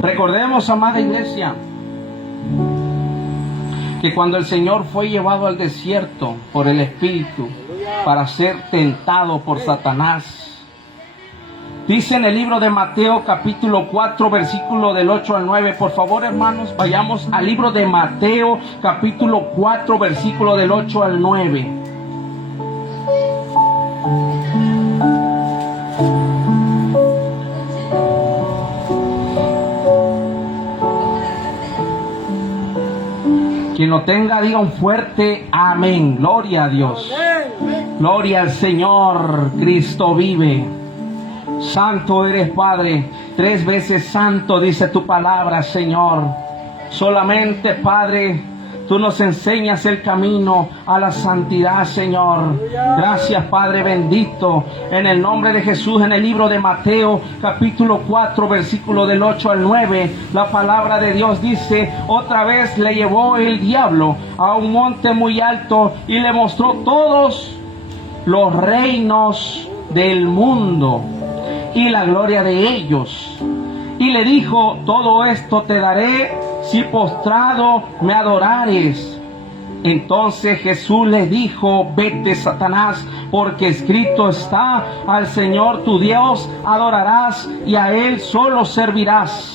Recordemos, amada iglesia, que cuando el Señor fue llevado al desierto por el Espíritu para ser tentado por Satanás, dice en el libro de Mateo capítulo 4 versículo del 8 al 9, por favor hermanos, vayamos al libro de Mateo capítulo 4 versículo del 8 al 9. Quien lo tenga, diga un fuerte amén. Gloria a Dios. Gloria al Señor. Cristo vive. Santo eres, Padre. 3 veces santo dice tu palabra, Señor. Solamente, Padre, tú nos enseñas el camino a la santidad, Señor. Gracias, Padre bendito. En el nombre de Jesús, en el libro de Mateo, capítulo 4, versículo del 8 al 9, la palabra de Dios dice: otra vez le llevó el diablo a un monte muy alto y le mostró todos los reinos del mundo y la gloria de ellos. Y le dijo: todo esto te daré si postrado me adorares. Entonces Jesús le dijo: vete, Satanás, porque escrito está: al Señor tu Dios adorarás y a Él solo servirás.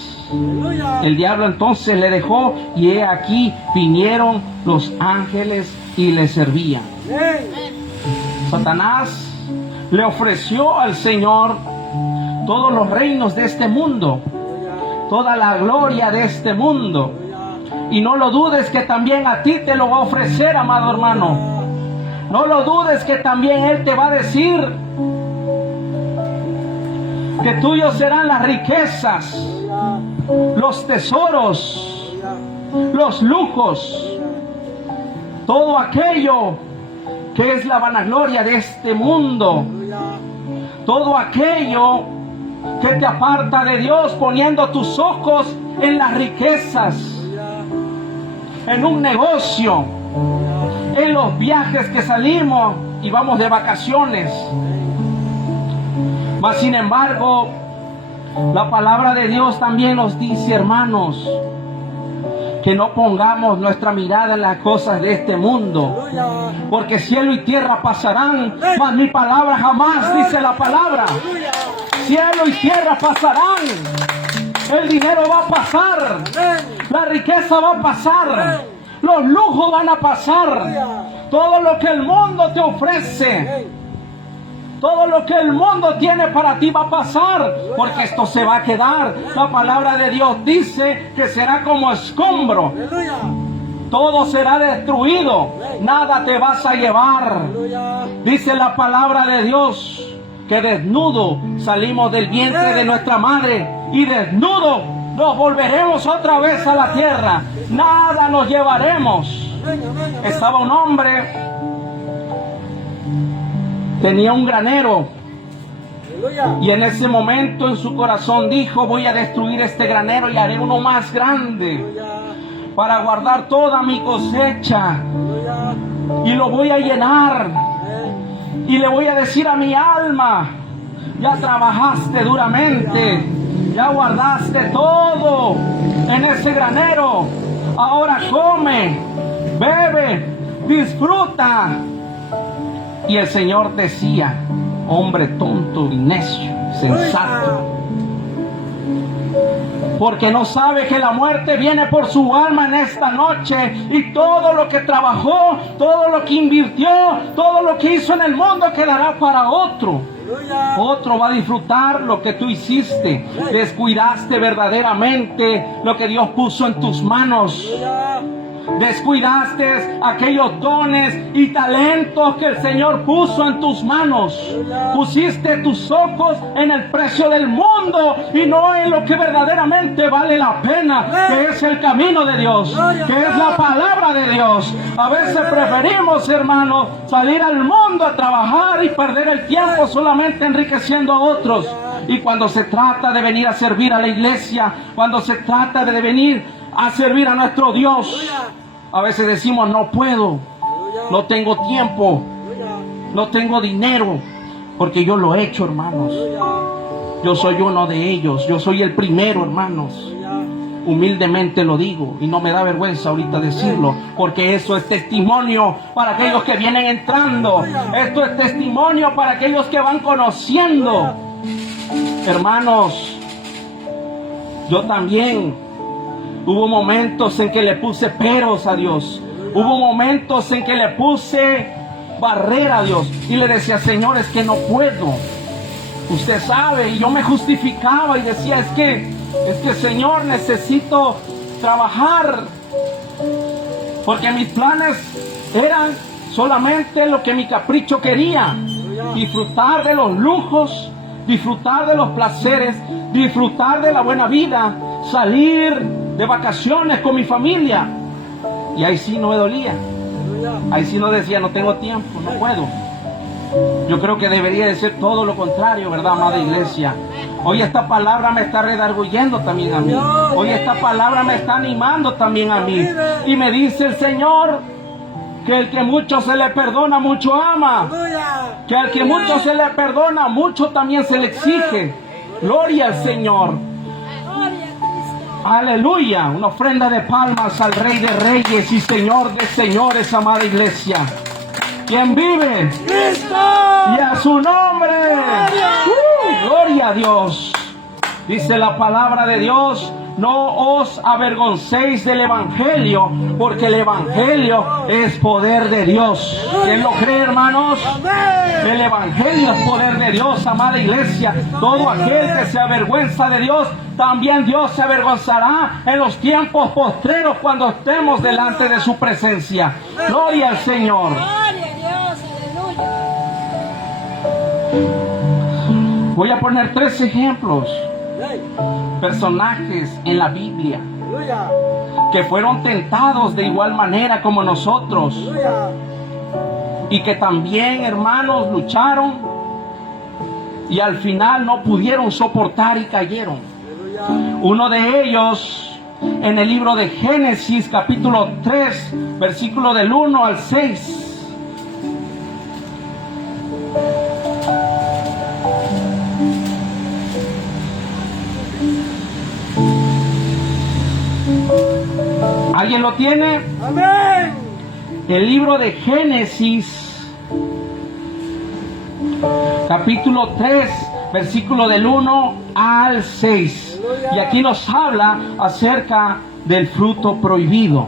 El diablo entonces le dejó, y he aquí vinieron los ángeles y le servían. Satanás le ofreció al Señor todos los reinos de este mundo, toda la gloria de este mundo. Y no lo dudes que también a ti te lo va a ofrecer, amado hermano. No lo dudes que también Él te va a decir que tuyos serán las riquezas, los tesoros, los lujos, todo aquello que es la vanagloria de este mundo, todo aquello que te aparta de Dios, poniendo tus ojos en las riquezas, en un negocio, en los viajes que salimos y vamos de vacaciones. Mas sin embargo, la palabra de Dios también nos dice, hermanos, que no pongamos nuestra mirada en las cosas de este mundo, porque cielo y tierra pasarán, mas mi palabra jamás, dice la palabra. Cielo y tierra pasarán, el dinero va a pasar, la riqueza va a pasar, los lujos van a pasar, todo lo que el mundo te ofrece, todo lo que el mundo tiene para ti va a pasar, porque esto se va a quedar. La palabra de Dios dice que será como escombro. todo será destruido, nada te vas a llevar. Aleluya. Dice la palabra de Dios que desnudo salimos del vientre de nuestra madre y desnudo nos volveremos otra vez a la tierra. Nada nos llevaremos. Amén, amén, amén. Estaba un hombre, tenía un granero Aleluya. y en ese momento en su corazón dijo: voy a destruir este granero y haré uno más grande Aleluya. para guardar toda mi cosecha Aleluya. y lo voy a llenar. Amén. Y le voy a decir a mi alma: ya trabajaste duramente, ya guardaste todo en ese granero, ahora come, bebe, disfruta. Y el Señor decía: hombre tonto y necio, sensato, porque no sabe que la muerte viene por su alma en esta noche, y todo lo que trabajó, todo lo que invirtió, todo lo que hizo en el mundo quedará para otro. Aleluya. Otro va a disfrutar lo que tú hiciste. Descuidaste verdaderamente lo que Dios puso en tus manos. Aleluya. Descuidaste aquellos dones y talentos que el Señor puso en tus manos. Pusiste tus ojos en el precio del mundo y no en lo que verdaderamente vale la pena, que es el camino de Dios, que es la palabra de Dios. A veces preferimos, hermanos, salir al mundo a trabajar y perder el tiempo solamente enriqueciendo a otros. Y cuando se trata de venir a servir a la iglesia, cuando se trata de venir a servir a nuestro Dios, a veces decimos: no puedo, no tengo tiempo, no tengo dinero, porque yo lo he hecho, hermanos. Yo soy uno de ellos, yo soy el primero, hermanos. Humildemente lo digo y no me da vergüenza ahorita decirlo, porque eso es testimonio para aquellos que vienen entrando. Esto es testimonio para aquellos que van conociendo. Hermanos, yo también hubo momentos en que le puse peros a Dios. Hubo momentos en que le puse barrera a Dios y le decía: Señor, es que no puedo. Usted sabe, y yo me justificaba y decía: es que Señor, necesito trabajar, porque mis planes eran solamente lo que mi capricho quería: disfrutar de los lujos, disfrutar de los placeres, disfrutar de la buena vida, salir de vacaciones con mi familia. Y ahí sí no me dolía, ahí sí no decía: no tengo tiempo, no puedo. Yo creo que debería de ser todo lo contrario, ¿verdad, amada iglesia? Hoy esta palabra me está redarguyendo también a mí. Hoy esta palabra me está animando también a mí. Y me dice el Señor que el que mucho se le perdona, mucho ama. Que al que mucho se le perdona, mucho también se le exige. Gloria al Señor. Aleluya. Una ofrenda de palmas al Rey de Reyes y Señor de Señores, amada iglesia. ¿Quién vive? ¡Cristo! Y a su nombre. Gloria a Dios. Dice la palabra de Dios: no os avergoncéis del Evangelio, porque el Evangelio es poder de Dios. ¿Quién lo cree, hermanos? El Evangelio es poder de Dios, amada iglesia. Todo aquel que se avergüenza de Dios, también Dios se avergonzará en los tiempos postreros cuando estemos delante de su presencia. Gloria al Señor. Voy a poner 3 ejemplos, personajes en la Biblia que fueron tentados de igual manera como nosotros y que también, hermanos, lucharon y al final no pudieron soportar y cayeron. Uno de ellos en el libro de Génesis, capítulo 3, versículo del 1 al 6. ¿Alguien lo tiene? Amén. El libro de Génesis, capítulo 3, versículo del 1 al 6. Y aquí nos habla acerca del fruto prohibido.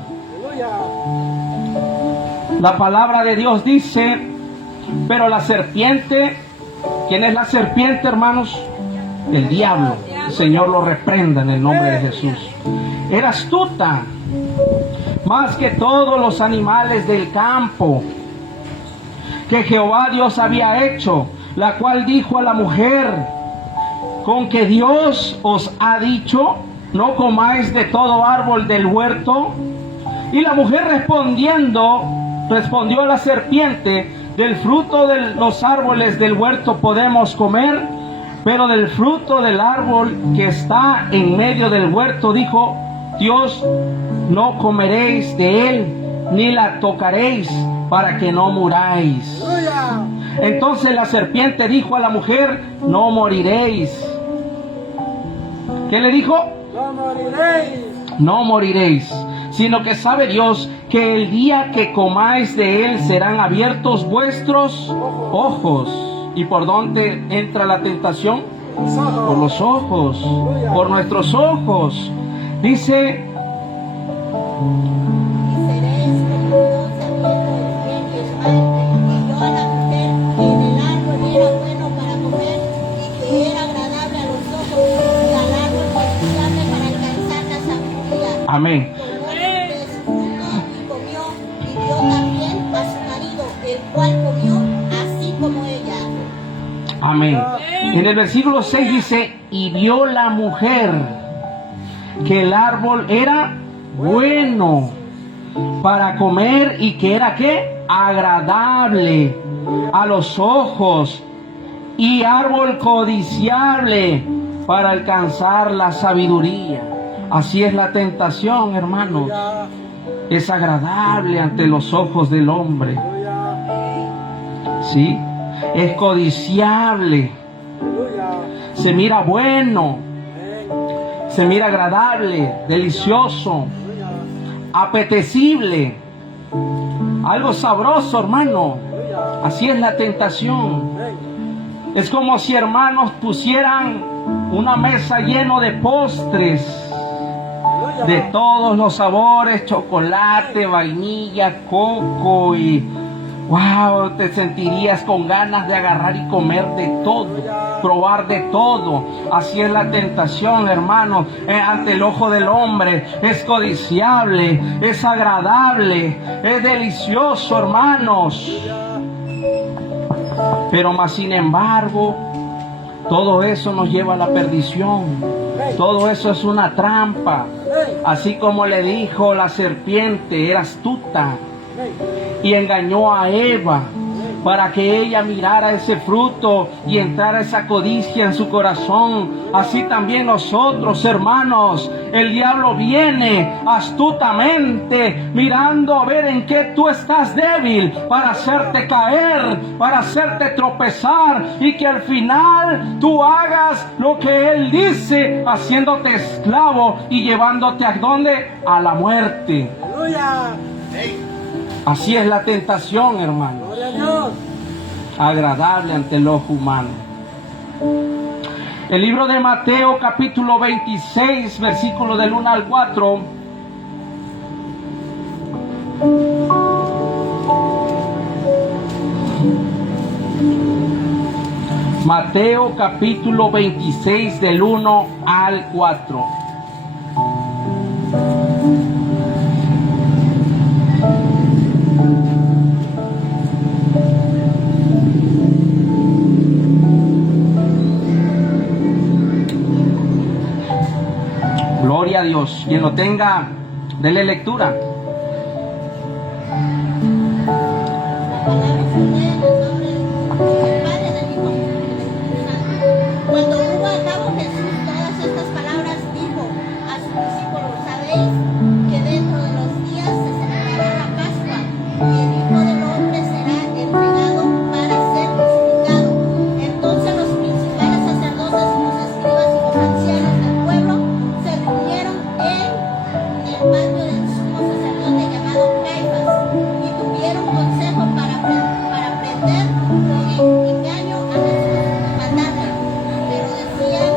La palabra de Dios dice: pero la serpiente, ¿quién es la serpiente, hermanos? El diablo. El Señor lo reprenda en el nombre de Jesús. Era astuta más que todos los animales del campo que Jehová Dios había hecho, la cual dijo a la mujer: con que Dios os ha dicho, no comáis de todo árbol del huerto. Y la mujer respondió a la serpiente: del fruto de los árboles del huerto podemos comer, pero del fruto del árbol que está en medio del huerto, dijo Dios, no comeréis de él, ni la tocaréis, para que no muráis. Aleluya. Entonces la serpiente dijo a la mujer: no moriréis. ¿Qué le dijo? No moriréis. No moriréis, sino que sabe Dios que el día que comáis de él serán abiertos vuestros ojos. ¿Y por dónde entra la tentación? Por los ojos, por nuestros ojos. Dice: y seréis como Dios sabiendo el bien y el mal. Y yo a la mujer que en el árbol era bueno para comer y que era agradable a los ojos y al árbol deseable para alcanzar la sabiduría. amén. Tomó de su fruto y comió, y dio también a su marido, el cual comió así como ella. Amén. En el versículo 6 dice: y vio la mujer que el árbol era bueno para comer y que era ¿qué? Agradable a los ojos y árbol codiciable para alcanzar la sabiduría. Así es la tentación, hermanos. Aleluya. Es agradable ante los ojos del hombre. Aleluya. ¿Sí? Es codiciable. Aleluya. Se mira bueno. Amén. Se mira agradable, delicioso, Aleluya. apetecible. Algo sabroso, hermano. Aleluya. Así es la tentación. Amén. Es como si, hermanos, pusieran una mesa lleno de postres Aleluya. de todos los sabores: chocolate, vainilla, coco, y wow, te sentirías con ganas de agarrar y comer de todo, probar de todo. Así es la tentación, hermanos, ante el ojo del hombre. Es codiciable, es agradable, es delicioso, hermanos. Pero más sin embargo, todo eso nos lleva a la perdición. Todo eso es una trampa. Amén. Así como le dijo la serpiente, era astuta Amén. y engañó a Eva para que ella mirara ese fruto y entrara esa codicia en su corazón. Así también nosotros, hermanos, el diablo viene astutamente mirando a ver en qué tú estás débil, para hacerte caer, para hacerte tropezar, y que al final tú hagas lo que él dice, haciéndote esclavo y llevándote ¿a dónde? A la muerte. Aleluya. Así es la tentación, hermano. Gloria a Dios. Agradable ante el ojo humano. El libro de Mateo, capítulo 26, versículo del 1 al 4. Mateo, capítulo 26, del 1 al 4. Gloria a Dios. Quien lo tenga, dele lectura. La palabra se lee en el nombre del Padre, del Hijo y del Espíritu Santo. Cuando hubo acabado Jesús todas estas palabras, dijo a sus discípulos: sabéis que dentro de los días se celebrará la Pascua, y el Hijo del Hombre será entregado para ser crucificado. Entonces los principales sacerdotes, los escribas y los ancianos del pueblo se reunieron en el patio del sumo sacerdote llamado Caifás, y tuvieron consejo para prender con engaño a Jesús y matarle. Pero decían,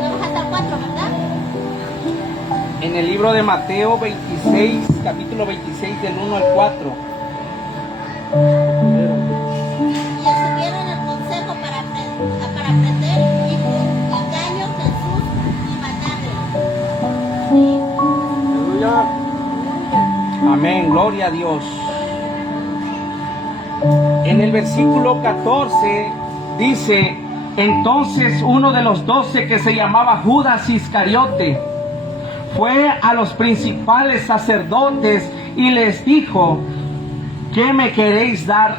vamos hasta el 4, ¿verdad? En el libro de Mateo 26, capítulo 26, del 1 al 4. Y estuvieron el consejo para prender y con engaño a Jesús y matarle. Sí. Aleluya. Amén, gloria a Dios. En el versículo 14 dice: entonces uno de los 12, que se llamaba Judas Iscariote, fue a los principales sacerdotes y les dijo: ¿qué me queréis dar?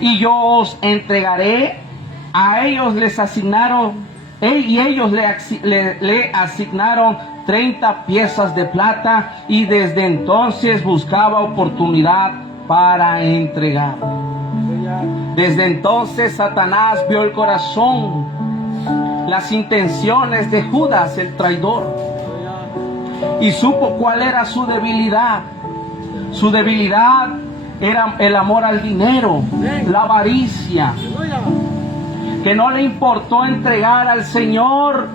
Y yo os entregaré. A ellos les asignaron, y ellos le asignaron 30 piezas de plata, y desde entonces buscaba oportunidad para entregar. Desde entonces Satanás vio el corazón, las intenciones de Judas el traidor, y supo cuál era su debilidad. Su debilidad era el amor al dinero, la avaricia, que no le importó entregar al Señor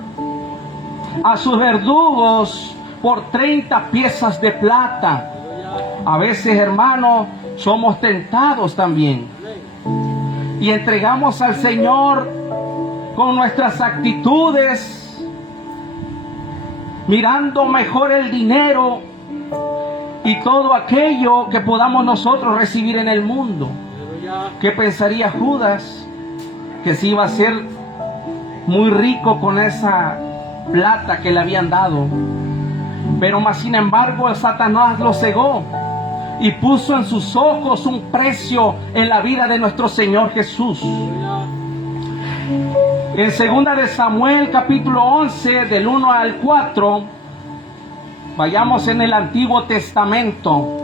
a sus verdugos por 30 piezas de plata. A veces, hermanos, somos tentados también y entregamos al Señor con nuestras actitudes, mirando mejor el dinero y todo aquello que podamos nosotros recibir en el mundo. ¿Qué pensaría Judas? Que se iba a ser muy rico con esa plata que le habían dado. Pero más sin embargo Satanás lo cegó y puso en sus ojos un precio en la vida de nuestro Señor Jesús. En 2 de Samuel capítulo 11 del 1 al 4, vayamos en el Antiguo Testamento.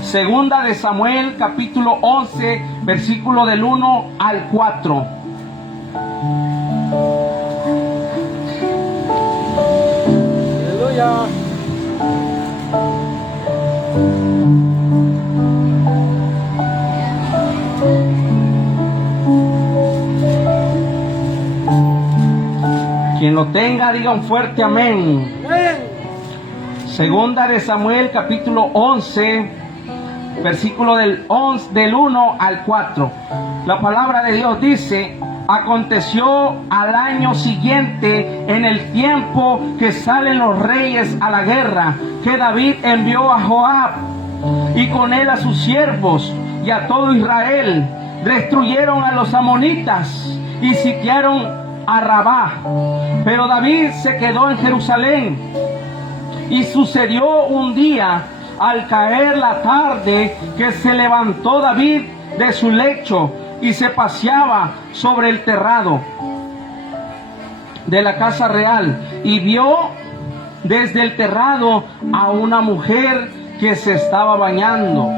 2 de Samuel capítulo 11 versículo del 1 al 4. Aleluya. Quien lo tenga, diga un fuerte amén. Amén. 2 de Samuel capítulo 11 versículo del 1 al 4. La palabra de Dios dice: aconteció al año siguiente, en el tiempo que salen los reyes a la guerra, que David envió a Joab y con él a sus siervos y a todo Israel. Destruyeron a los amonitas y sitiaron a Rabá. Pero David se quedó en Jerusalén. Y sucedió un día, al caer la tarde, que se levantó David de su lecho y se paseaba sobre el terrado de la casa real, y vio desde el terrado a una mujer que se estaba bañando,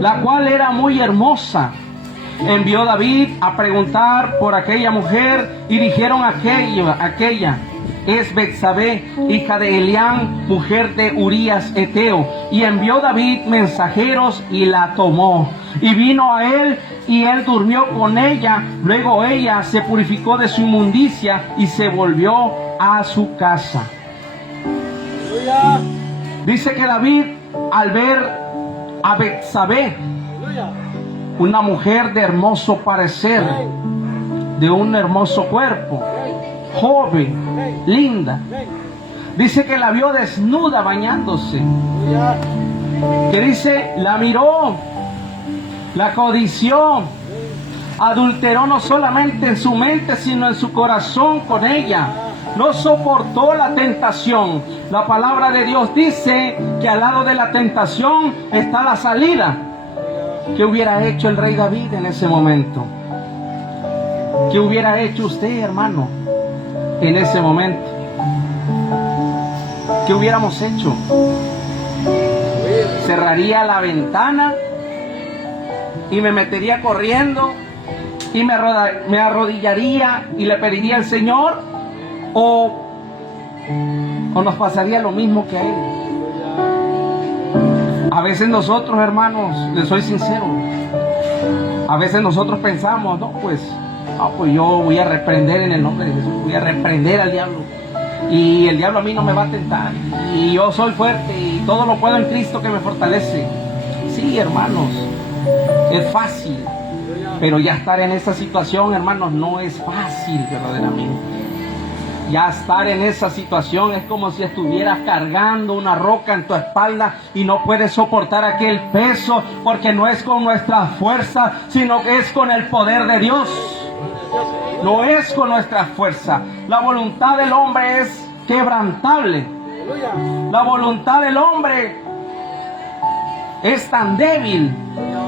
la cual era muy hermosa. Envió David a preguntar por aquella mujer, y dijeron: aquella es Betsabé, hija de Elián, mujer de Urías Eteo. Y envió David mensajeros y la tomó, y vino a él, y él durmió con ella. Luego ella se purificó de su inmundicia y se volvió a su casa. Aleluya. Dice que David, al ver a Betsabé, Aleluya. una mujer de hermoso parecer, de un hermoso cuerpo, joven, linda, dice que la vio desnuda bañándose, Aleluya. que dice, la miró, la codició, adulteró no solamente en su mente, sino en su corazón con ella. No soportó la tentación. La palabra de Dios dice que al lado de la tentación está la salida. ¿Qué hubiera hecho el rey David en ese momento? ¿Qué hubiera hecho usted, hermano, en ese momento? ¿Qué hubiéramos hecho? Cerraría la ventana y me metería corriendo y me arrodillaría y le pediría al Señor, o nos pasaría lo mismo que a él. A veces nosotros, hermanos, les soy sincero, a veces nosotros pensamos, pues yo voy a reprender en el nombre de Jesús, voy a reprender al diablo, y el diablo a mí no me va a tentar, y yo soy fuerte y todo lo puedo en Cristo que me fortalece. Sí, hermanos, es fácil, pero ya estar en esa situación, hermanos, no es fácil verdaderamente. Ya estar en esa situación es como si estuvieras cargando una roca en tu espalda y no puedes soportar aquel peso, porque no es con nuestra fuerza, sino que es con el poder de Dios. No es con nuestra fuerza. La voluntad del hombre es quebrantable. La voluntad del hombre es tan débil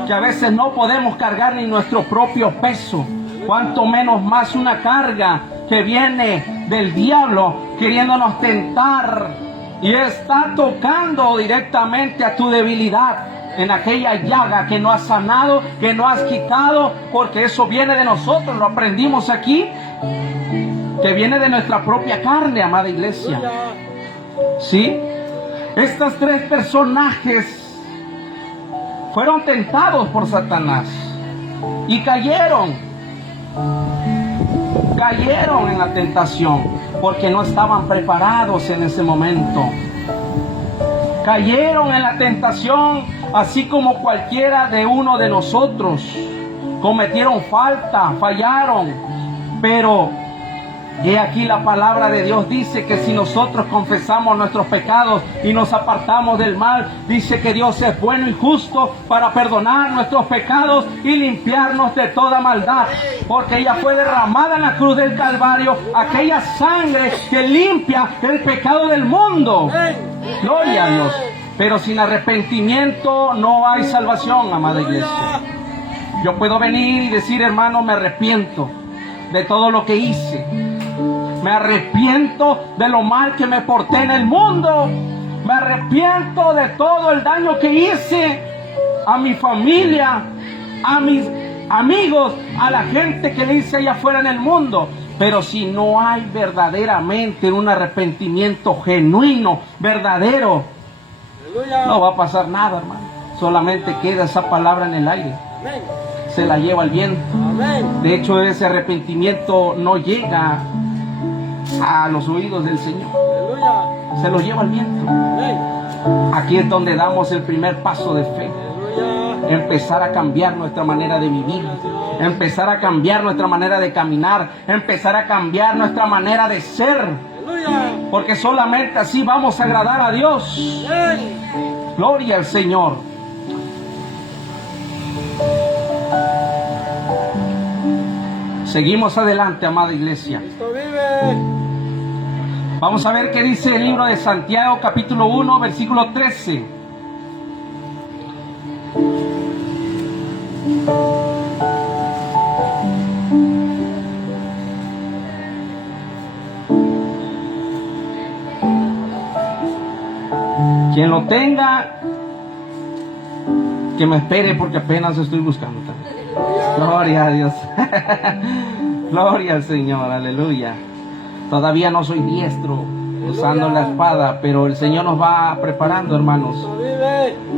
que a veces no podemos cargar ni nuestro propio peso, cuanto menos más una carga que viene del diablo queriéndonos tentar y está tocando directamente a tu debilidad, en aquella llaga que no has sanado, que no has quitado, porque eso viene de nosotros, lo aprendimos aquí, que viene de nuestra propia carne, amada iglesia. ¿Sí? Estos tres personajes fueron tentados por Satanás y cayeron en la tentación porque no estaban preparados en ese momento. Cayeron en la tentación así como cualquiera de uno de nosotros. Cometieron falta, fallaron, pero he aquí la palabra de Dios dice que si nosotros confesamos nuestros pecados y nos apartamos del mal, dice que Dios es bueno y justo para perdonar nuestros pecados y limpiarnos de toda maldad, porque ella fue derramada en la cruz del Calvario, aquella sangre que limpia el pecado del mundo. Gloria a Dios. Pero sin arrepentimiento no hay salvación, amada iglesia. Yo puedo venir y decir, hermano, me arrepiento de todo lo que hice. Me arrepiento de lo mal que me porté en el mundo. Me arrepiento de todo el daño que hice a mi familia, a mis amigos, a la gente que le hice allá afuera en el mundo. Pero si no hay verdaderamente un arrepentimiento genuino, verdadero, no va a pasar nada, hermano. Solamente queda esa palabra en el aire. Se la lleva el viento. De hecho, ese arrepentimiento no llega a los oídos del Señor. Se lo lleva el viento. Aquí es donde damos el primer paso de fe. Empezar a cambiar nuestra manera de vivir, empezar a cambiar nuestra manera de caminar, empezar a cambiar nuestra manera de ser, porque solamente así vamos a agradar a Dios. Gloria al Señor. Seguimos adelante, amada iglesia. Vamos a ver qué dice el libro de Santiago, capítulo 1, versículo 13. Quien lo tenga, que me espere porque apenas estoy buscando. Gloria a Dios. Gloria al Señor, aleluya. Todavía no soy diestro usando la espada, pero el Señor nos va preparando, hermanos.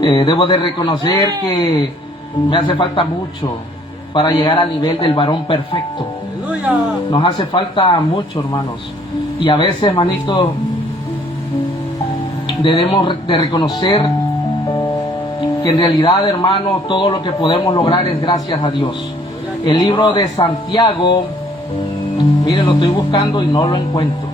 Debo de reconocer que me hace falta mucho para llegar al nivel del varón perfecto. Nos hace falta mucho, hermanos. Y a veces, hermanito, debemos de reconocer que en realidad, hermano, todo lo que podemos lograr es gracias a Dios. El libro de Santiago, mire, lo estoy buscando y no lo encuentro.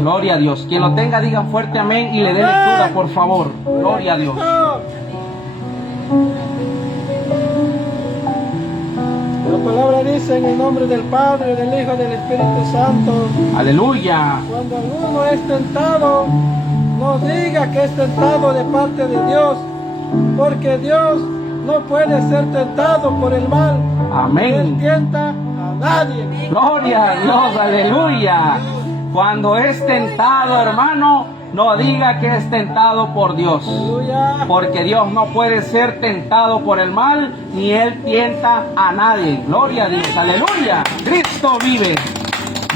Gloria a Dios. Quien lo tenga, diga fuerte amén y le dé lectura, por favor. Gloria a Dios. La palabra dice en el nombre del Padre, del Hijo y del Espíritu Santo. Aleluya. Cuando alguno es tentado, no diga que es tentado de parte de Dios, porque Dios no puede ser tentado por el mal. Amén. Él tienta a nadie. Gloria a Dios, aleluya. Cuando es tentado, hermano, no diga que es tentado por Dios. Aleluya. Porque Dios no puede ser tentado por el mal, ni Él tienta a nadie. Gloria a Dios, aleluya. Cristo vive.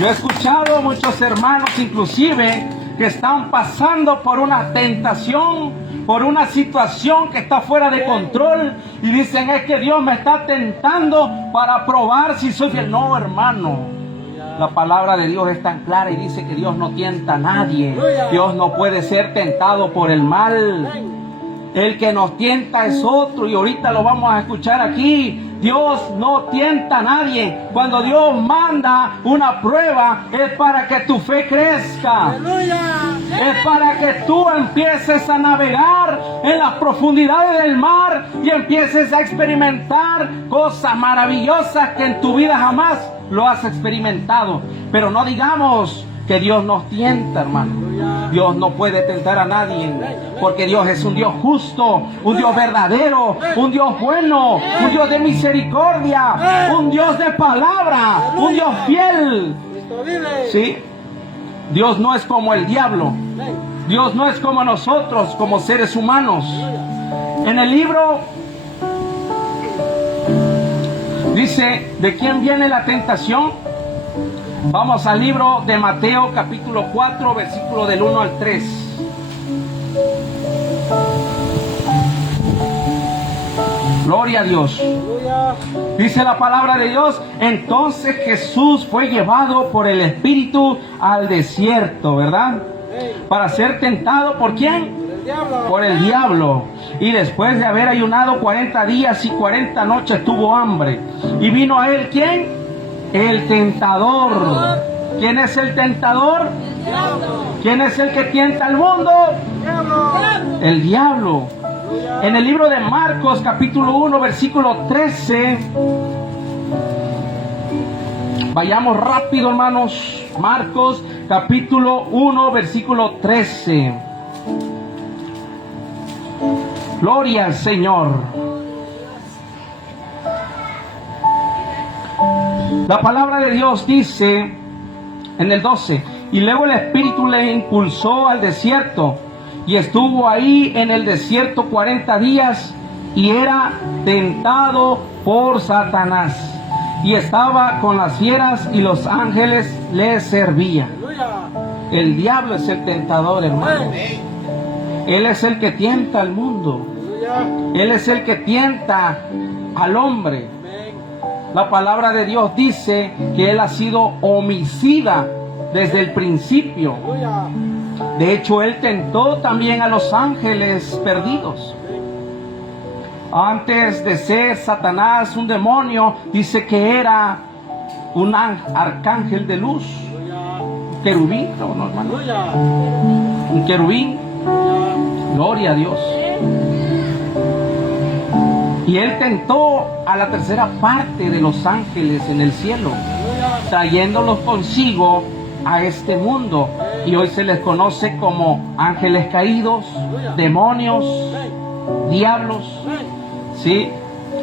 Yo he escuchado muchos hermanos, inclusive, que están pasando por una tentación, por una situación que está fuera de control, y dicen, es que Dios me está tentando para probar si soy fiel. No, hermano. La palabra de Dios es tan clara y dice que Dios no tienta a nadie. Dios no puede ser tentado por el mal. El que nos tienta es otro, y ahorita lo vamos a escuchar aquí. Dios no tienta a nadie. Cuando Dios manda una prueba es para que tu fe crezca. Aleluya. Es para que tú empieces a navegar en las profundidades del mar y empieces a experimentar cosas maravillosas que en tu vida jamás lo has experimentado. Pero no digamos que Dios nos tienta, hermano. Dios no puede tentar a nadie, porque Dios es un Dios justo, un Dios verdadero, un Dios bueno, un Dios de misericordia, un Dios de palabra, un Dios fiel. Cristo vive. ¿Sí? Dios no es como el diablo. Dios no es como nosotros, como seres humanos. En el libro dice, ¿de quién viene la tentación? Vamos al libro de Mateo capítulo 4, versículo del 1 al 3. Gloria a Dios. Aleluya. Dice la palabra de Dios, entonces Jesús fue llevado por el Espíritu al desierto, ¿verdad? Para ser tentado, ¿por quién? El diablo. Por el diablo. Y después de haber ayunado 40 días y 40 noches tuvo hambre. Y vino a él, ¿quién? El tentador. ¿Quién es el tentador? ¿Quién es el que tienta al mundo? Diablo. El diablo. En el libro de Marcos capítulo 1 versículo 13. Vayamos rápido, hermanos. Marcos capítulo 1 versículo 13. Gloria al Señor. La palabra de Dios dice en el 12, y luego el Espíritu le impulsó al desierto, y estuvo ahí en el desierto 40 días, y era tentado por Satanás, y estaba con las fieras, y los ángeles le servían. Aleluya. El diablo es el tentador, hermano. Él es el que tienta al mundo. Aleluya. Él es el que tienta al hombre. Amén. La palabra de Dios dice que él ha sido homicida desde el principio. Aleluya. De hecho, él tentó también a los ángeles perdidos. Antes de ser Satanás, un demonio, dice que era un arcángel de luz. Un querubín, ¿no, hermano? Aleluya. Un querubín. Aleluya. Gloria a Dios. Y él tentó a la tercera parte de los ángeles en el cielo, trayéndolos consigo a este mundo. Y hoy se les conoce como ángeles caídos, demonios, diablos, ¿sí?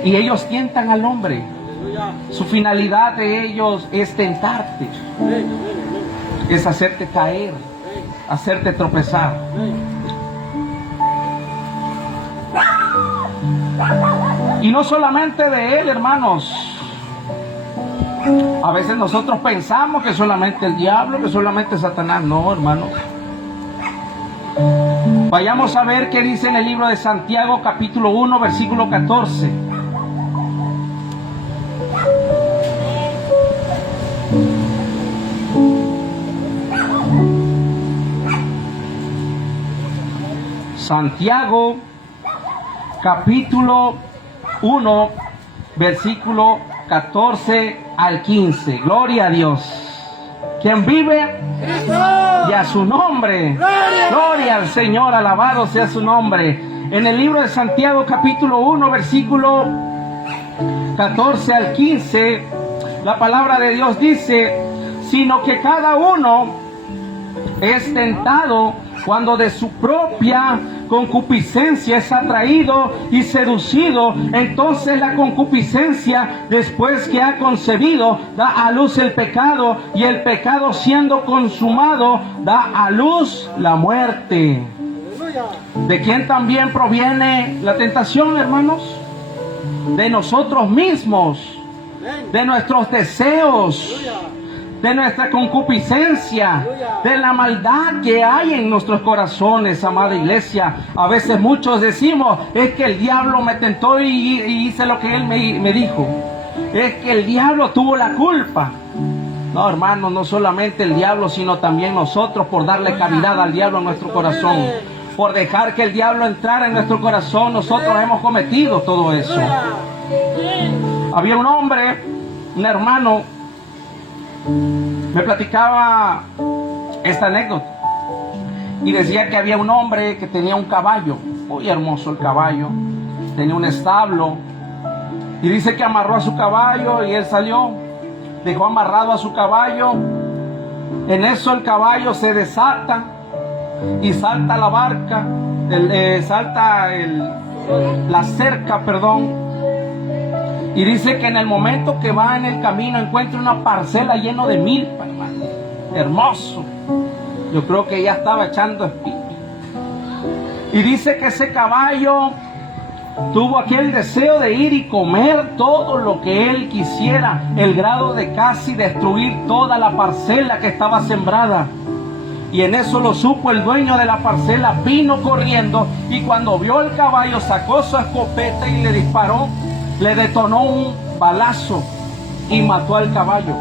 Y ellos tientan al hombre. Su finalidad de ellos es tentarte, es hacerte caer, hacerte tropezar. Y no solamente de él, hermanos. A veces nosotros pensamos que solamente el diablo, que solamente Satanás. No, hermanos. Vayamos a ver qué dice en el libro de Santiago, capítulo 1, versículo 14. Santiago, capítulo 1, versículo 14 al 15. Gloria a Dios. ¿Quién vive? Cristo. Y a su nombre. Gloria al Señor, alabado sea su nombre. En el libro de Santiago, capítulo 1, versículo 14 al 15, la palabra de Dios dice, sino que cada uno es tentado cuando de su propia concupiscencia es atraído y seducido. Entonces la concupiscencia, después que ha concebido, da a luz el pecado, y el pecado, siendo consumado, da a luz la muerte. Aleluya. ¿De quién también proviene la tentación, hermanos? De nosotros mismos, Amén. de nuestros deseos, Aleluya. de nuestra concupiscencia, de la maldad que hay en nuestros corazones, amada iglesia. A veces muchos decimos, es que el diablo me tentó y hice lo que él me dijo. Es que el diablo tuvo la culpa. No, hermano, no solamente el diablo, sino también nosotros, por darle cavidad al diablo en nuestro corazón. Por dejar que el diablo entrara en nuestro corazón, nosotros hemos cometido todo eso. Había un hombre, un hermano, me platicaba esta anécdota y decía que había un hombre que tenía un caballo, muy hermoso el caballo, tenía un establo y dice que amarró a su caballo y él salió, dejó amarrado a su caballo. En eso el caballo se desata y salta la barca, la cerca, perdón. Y dice que en el momento que va en el camino encuentra una parcela llena de milpa, hermano. Hermoso. Yo creo que ya estaba echando espina. Y dice que ese caballo tuvo aquel deseo de ir y comer todo lo que él quisiera, el grado de casi destruir toda la parcela que estaba sembrada. Y en eso lo supo el dueño de la parcela, vino corriendo y cuando vio el caballo sacó su escopeta y le disparó, le detonó un balazo y mató al caballo.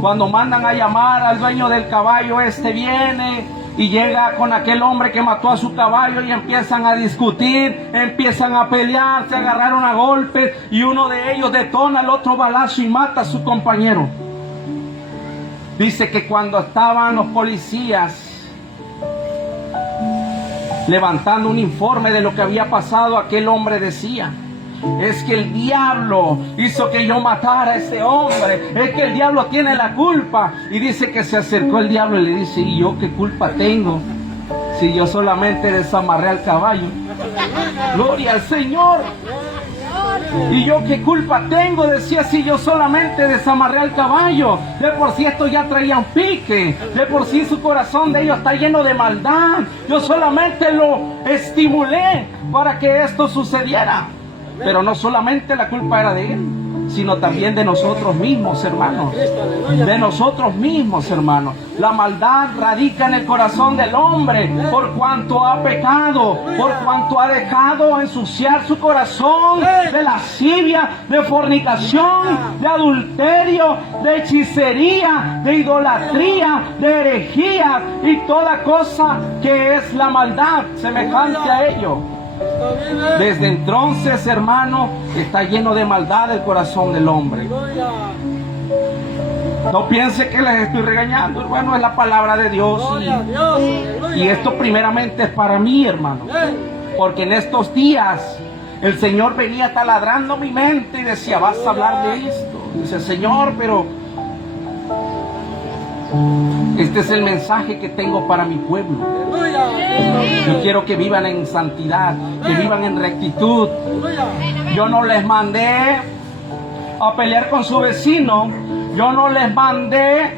Cuando mandan a llamar al dueño del caballo, este viene y llega con aquel hombre que mató a su caballo y empiezan a discutir, empiezan a pelear, se agarraron a golpes y uno de ellos detona el otro balazo y mata a su compañero. Dice que cuando estaban los policías levantando un informe de lo que había pasado, aquel hombre decía: es que el diablo hizo que yo matara a ese hombre, es que el diablo tiene la culpa. Y dice que se acercó el diablo y le dice: ¿y yo qué culpa tengo si yo solamente desamarré al caballo? Gloria al Señor. ¿Y yo qué culpa tengo? Decía, si yo solamente desamarré al caballo. De por sí esto ya traía un pique, de por sí su corazón de ellos está lleno de maldad. Yo solamente lo estimulé para que esto sucediera. Pero no solamente la culpa era de él, sino también de nosotros mismos, hermanos. De nosotros mismos, hermanos. La maldad radica en el corazón del hombre por cuanto ha pecado, por cuanto ha dejado ensuciar su corazón de lascivia, de fornicación, de adulterio, de hechicería, de idolatría, de herejía y toda cosa que es la maldad semejante a ello. Desde entonces, hermano, está lleno de maldad el corazón del hombre. No piense que les estoy regañando, hermano, es la palabra de Dios. Y esto primeramente es para mí, hermano. Porque en estos días el Señor venía taladrando mi mente y decía: vas a hablar de esto. Dice: Señor, pero este es el mensaje que tengo para mi pueblo. Yo quiero que vivan en santidad, que vivan en rectitud. Yo no les mandé a pelear con su vecino. Yo no les mandé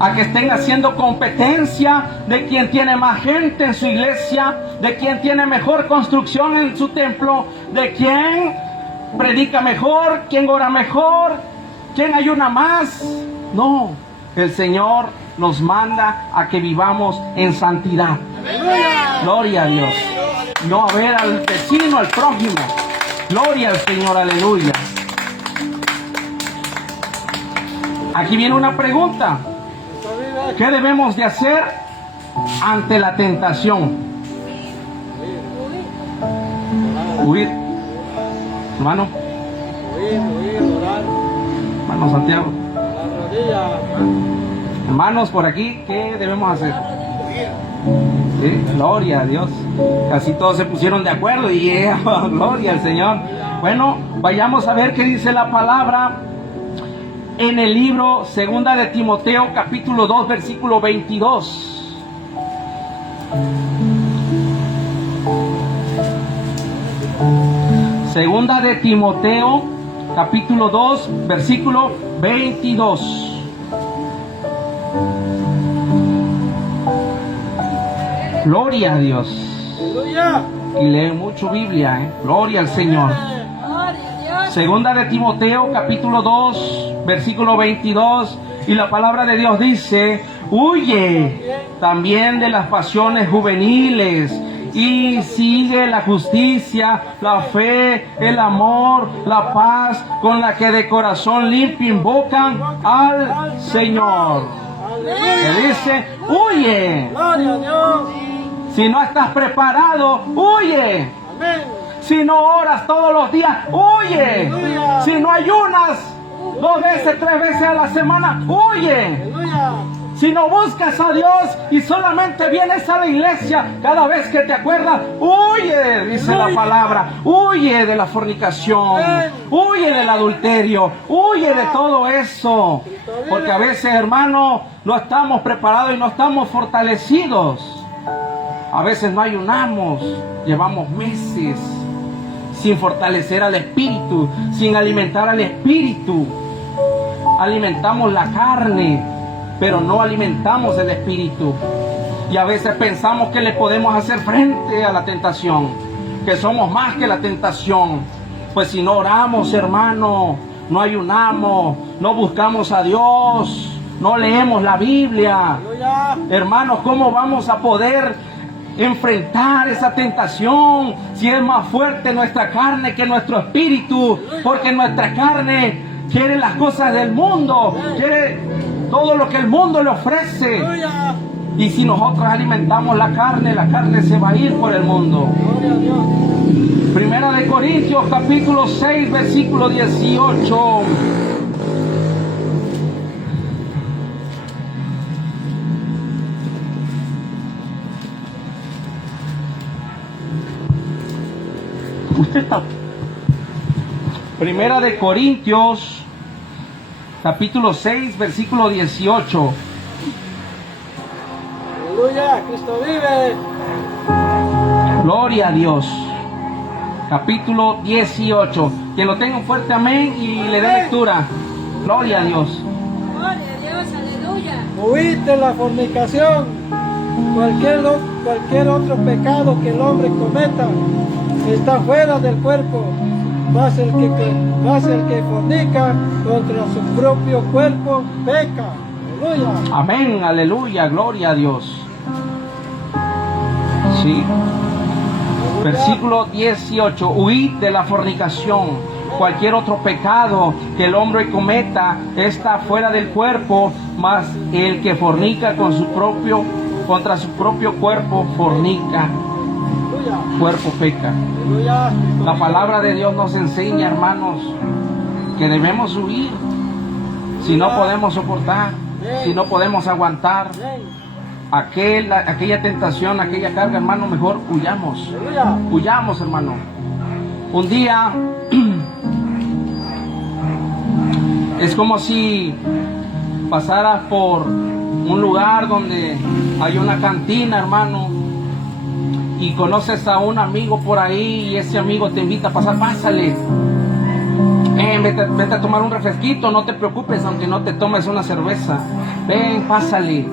a que estén haciendo competencia de quien tiene más gente en su iglesia, de quien tiene mejor construcción en su templo, de quien predica mejor, quien ora mejor, quien ayuna más. No, el Señor nos manda a que vivamos en santidad. Gloria a Dios. No a ver al vecino, al prójimo. Gloria al Señor, aleluya. Aquí viene una pregunta. ¿Qué debemos de hacer ante la tentación? Huir. Hermano. Hermano Santiago. Hermanos, por aquí, ¿qué debemos hacer? ¿Sí? Gloria a Dios. Casi todos se pusieron de acuerdo y gloria al Señor. Bueno, vayamos a ver qué dice la palabra en el libro Segunda de Timoteo, capítulo 2, versículo 22. Segunda de Timoteo, capítulo 2, versículo 22. Gloria a Dios. Y leen mucho Biblia, ¿eh? Gloria al Señor. Segunda de Timoteo, capítulo 2, versículo 22. Y la palabra de Dios dice: huye también de las pasiones juveniles y sigue la justicia, la fe, el amor, la paz, con la que de corazón limpio invocan al Señor. Que dice: huye. Si no estás preparado, huye. si no oras todos los días, huye. Aleluya. Si no ayunas 2 veces, 3 veces a la semana, huye. Aleluya. Si no buscas a Dios y solamente vienes a la iglesia cada vez que te acuerdas, huye, dice la palabra, huye de la fornicación, huye del adulterio, huye de todo eso. Porque a veces, hermano, no estamos preparados y no estamos fortalecidos. A veces no ayunamos, llevamos meses sin fortalecer al espíritu, sin alimentar al espíritu. Alimentamos la carne, pero no alimentamos el espíritu. Y a veces pensamos que le podemos hacer frente a la tentación, que somos más que la tentación. Pues si no oramos, hermano, no ayunamos, no buscamos a Dios, no leemos la Biblia, Aleluya. hermanos, ¿cómo vamos a poder enfrentar esa tentación si es más fuerte nuestra carne que nuestro espíritu? Porque nuestra carne quiere las cosas del mundo, quiere todo lo que el mundo le ofrece. Aleluya. Y si nosotros alimentamos la carne se va a ir por el mundo. Gloria a Dios. Primera de Corintios capítulo 6 versículo 18. Usted está. Primera de Corintios capítulo 6 versículo 18. Aleluya. Cristo vive. Gloria a Dios. Capítulo 18. Que lo tenga un fuerte amén y le dé lectura. Gloria a Dios. Gloria a Dios, aleluya. Huid de la fornicación. Cualquier otro pecado que el hombre cometa está fuera del cuerpo. Mas el que fornica contra su propio cuerpo peca. Aleluya. Amén, aleluya, gloria a Dios. Sí. Versículo 18. Huid de la fornicación. Cualquier otro pecado que el hombre cometa está fuera del cuerpo, mas el que fornica contra su propio cuerpo fornica. Aleluya. Cuerpo peca. Aleluya. La palabra de Dios nos enseña, hermanos, que debemos huir. Si no podemos soportar, si no podemos aguantar Amén. aquella tentación, aquella carga, hermano, mejor huyamos. Aleluya. Huyamos, hermano. Un día es como si pasaras por un lugar donde hay una cantina, hermano, y conoces a un amigo por ahí y ese amigo te invita a pasar, pásale. Vete a tomar un refresquito, no te preocupes aunque no te tomes una cerveza. Ven, pásale.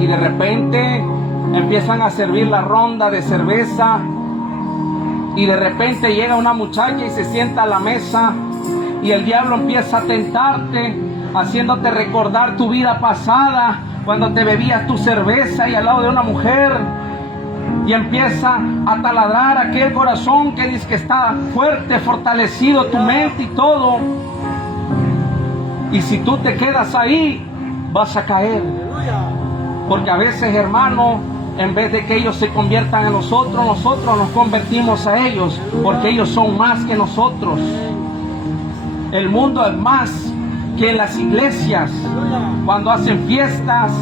Y de repente empiezan a servir la ronda de cerveza y de repente llega una muchacha y se sienta a la mesa y el diablo empieza a tentarte, haciéndote recordar tu vida pasada cuando te bebías tu cerveza y al lado de una mujer, y empieza a taladrar aquel corazón que dice que está fuerte, fortalecido, tu mente y todo. Y si tú te quedas ahí, vas a caer. Aleluya. Porque a veces, hermano, en vez de que ellos se conviertan en nosotros, nosotros nos convertimos a ellos, porque ellos son más que nosotros. El mundo es más que las iglesias. Cuando hacen fiestas,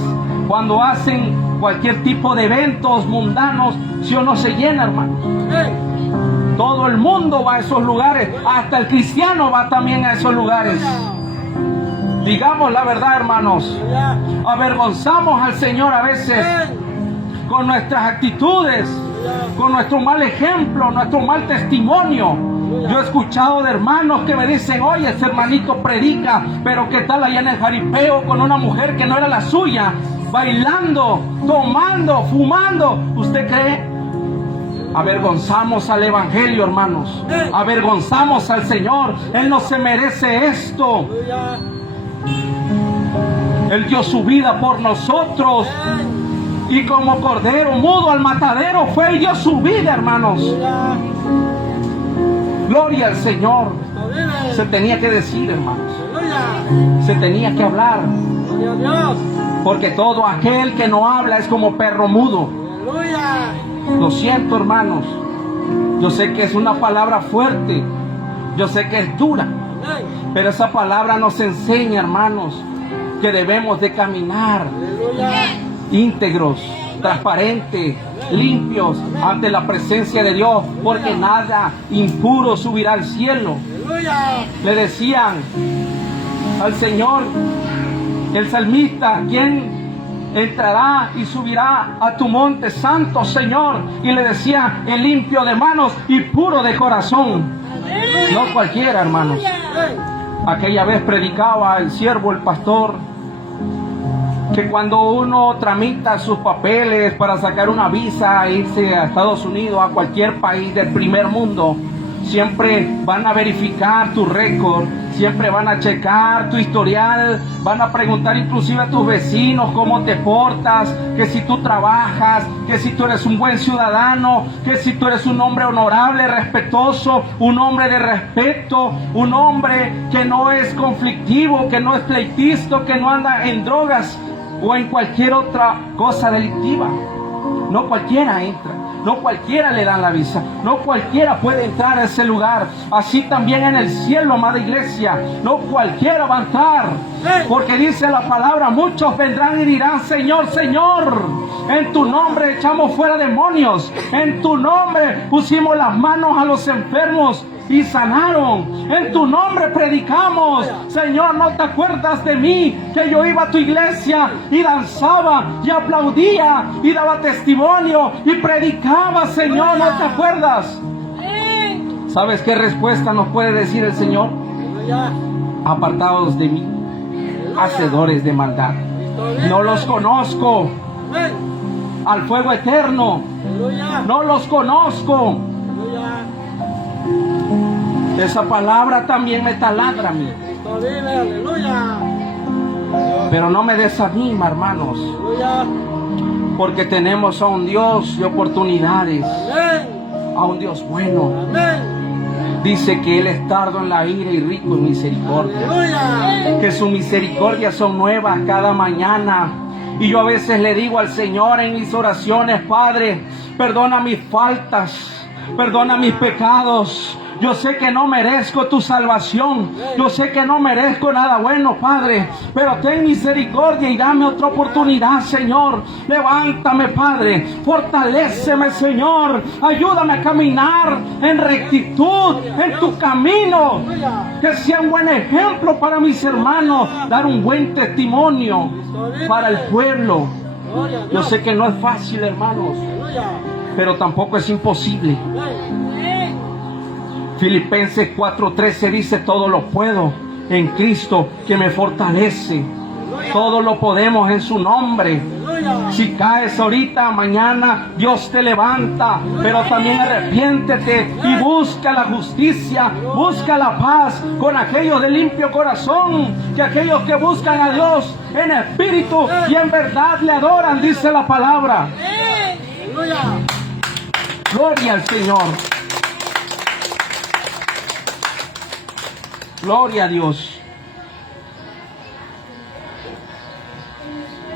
cuando hacen cualquier tipo de eventos mundanos, si o no se llena, hermano. Todo el mundo va a esos lugares, hasta el cristiano va también a esos lugares. Digamos la verdad, hermanos. Avergonzamos al Señor a veces con nuestras actitudes, con nuestro mal ejemplo, nuestro mal testimonio. Yo he escuchado de hermanos que me dicen, oye, ese hermanito predica, pero ¿qué tal allá en el jaripeo con una mujer que no era la suya? Bailando, tomando, fumando. ¿Usted cree? Avergonzamos al evangelio, hermanos. Avergonzamos al Señor. Él no se merece esto. Él dio su vida por nosotros. Y como cordero mudo al matadero fue y dio su vida, hermanos. Gloria al Señor. Se tenía que decir, hermanos. Se tenía que hablar. Porque todo aquel que no habla es como perro mudo. Lo siento, hermanos. Yo sé que es una palabra fuerte, yo sé que es dura, Amén. pero esa palabra nos enseña, hermanos, que debemos de caminar Aleluya. íntegros, transparentes, limpios ante la presencia de Dios, porque nada impuro subirá al cielo. Aleluya. Le decían al Señor, el salmista, ¿quién entrará y subirá a tu monte santo, Señor? Y le decía, el limpio de manos y puro de corazón. No cualquiera, hermanos. Amén. Aquella vez predicaba el siervo, el pastor, que cuando uno tramita sus papeles para sacar una visa e irse a Estados Unidos, a cualquier país del primer mundo, siempre van a verificar tu récord, siempre van a checar tu historial, van a preguntar inclusive a tus vecinos cómo te portas, que si tú trabajas, que si tú eres un buen ciudadano, que si tú eres un hombre honorable, respetuoso, un hombre de respeto, un hombre que no es conflictivo, que no es pleitista, que no anda en drogas o en cualquier otra cosa delictiva. No cualquiera entra, no cualquiera le dan la visa, no cualquiera puede entrar a ese lugar. Así también en el cielo, amada iglesia, no cualquiera va a entrar, porque dice la palabra, muchos vendrán y dirán, Señor, Señor, en tu nombre echamos fuera demonios, en tu nombre pusimos las manos a los enfermos y sanaron, en tu nombre predicamos. Señor, ¿no te acuerdas de mí? Que yo iba a tu iglesia y danzaba y aplaudía y daba testimonio y predicaba, Señor, ¿no te acuerdas? ¿Sabes qué respuesta nos puede decir el Señor? Aleluya. Apartados de mí, hacedores de maldad, no los conozco, Amén. al fuego eterno, Aleluya. no los conozco. Aleluya. Esa palabra también me taladra a mí, Cristo vive. Aleluya. pero no me desanima, hermanos, Aleluya. porque tenemos a un Dios de oportunidades, Amén. a un Dios bueno. Amén. Dice que Él es tardo en la ira y rico en misericordia, Aleluya. que sus misericordias son nuevas cada mañana. Y yo a veces le digo al Señor en mis oraciones, Padre, perdona mis faltas, perdona mis pecados. Yo sé que no merezco tu salvación, yo sé que no merezco nada bueno, Padre, pero ten misericordia y dame otra oportunidad, Señor. Levántame, Padre, fortaléceme, Señor, ayúdame a caminar en rectitud, en tu camino, que sea un buen ejemplo para mis hermanos, dar un buen testimonio para el pueblo. Gloria a Yo Dios. sé que no es fácil, hermanos, Aleluya. pero tampoco es imposible. Amén. Filipenses 4:13 dice, todo lo puedo en Cristo que me fortalece. Todo lo podemos en su nombre. Aleluya. Si caes ahorita, mañana Dios te levanta, pero también arrepiéntete y busca la justicia, busca la paz con aquellos de limpio corazón, que aquellos que buscan a Dios en espíritu y en verdad le adoran, dice la palabra. Aleluya. Gloria al Señor. Gloria a Dios.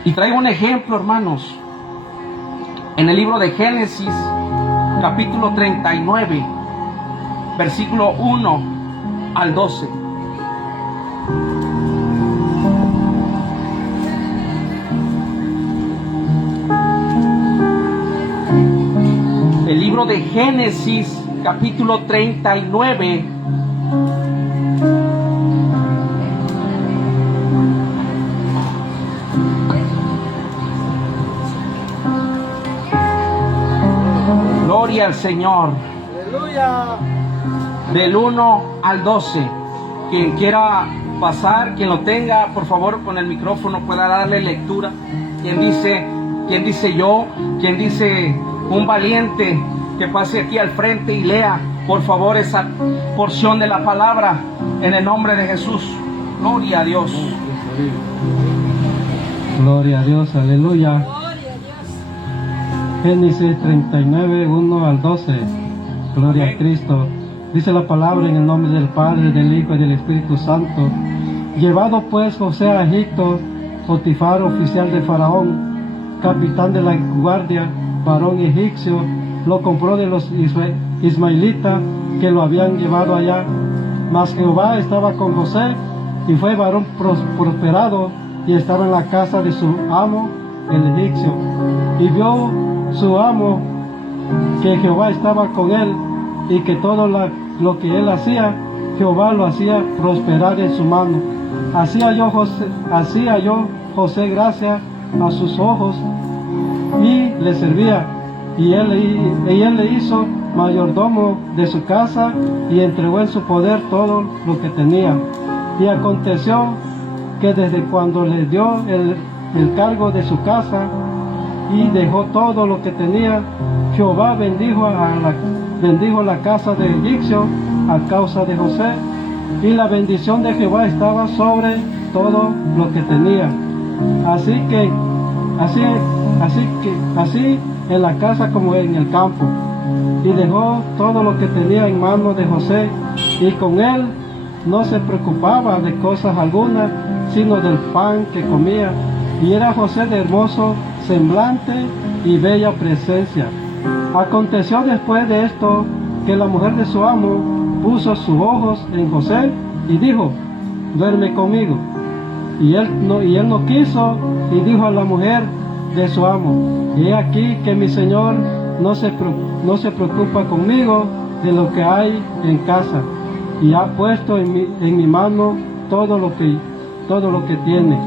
Y traigo un ejemplo, hermanos. En el libro de Génesis, capítulo 39, versículo 1 al 12. El libro de Génesis, capítulo 39. Gloria al Señor. Aleluya. Del 1 al 12. Quien quiera pasar, quien lo tenga, por favor, con el micrófono pueda darle lectura. Quien dice yo, quien dice un valiente, que pase aquí al frente y lea, por favor, esa porción de la palabra en el nombre de Jesús. Gloria a Dios. Gloria a Dios, aleluya. Gloria a Dios. Génesis 39, 1 al 12. Gloria a Cristo. Dice la palabra en el nombre del Padre, del Hijo y del Espíritu Santo. Llevado pues José a Egipto, Potifar, oficial de Faraón, capitán de la guardia, varón egipcio, lo compró de los ismaelita que lo habían llevado allá. Mas Jehová estaba con José y fue varón prosperado y estaba en la casa de su amo, el egipcio. Y vio su amo que Jehová estaba con él y que todo lo que él hacía, Jehová lo hacía prosperar en su mano. Así halló José gracia a sus ojos y le servía. Y él le hizo mayordomo de su casa y entregó en su poder todo lo que tenía. Y aconteció que desde cuando le dio el cargo de su casa y dejó todo lo que tenía, Jehová bendijo la casa de egipcio a causa de José, y la bendición de Jehová estaba sobre todo lo que tenía. Así en la casa como en el campo. Y dejó todo lo que tenía en manos de José, y con él no se preocupaba de cosas algunas, sino del pan que comía. Y era José de hermoso semblante y bella presencia. Aconteció después de esto que la mujer de su amo puso sus ojos en José y dijo: duerme conmigo. Y él no quiso, y dijo a la mujer de su amo: he aquí que mi señor no se preocupa conmigo de lo que hay en casa, y ha puesto en mi mano todo lo que tiene.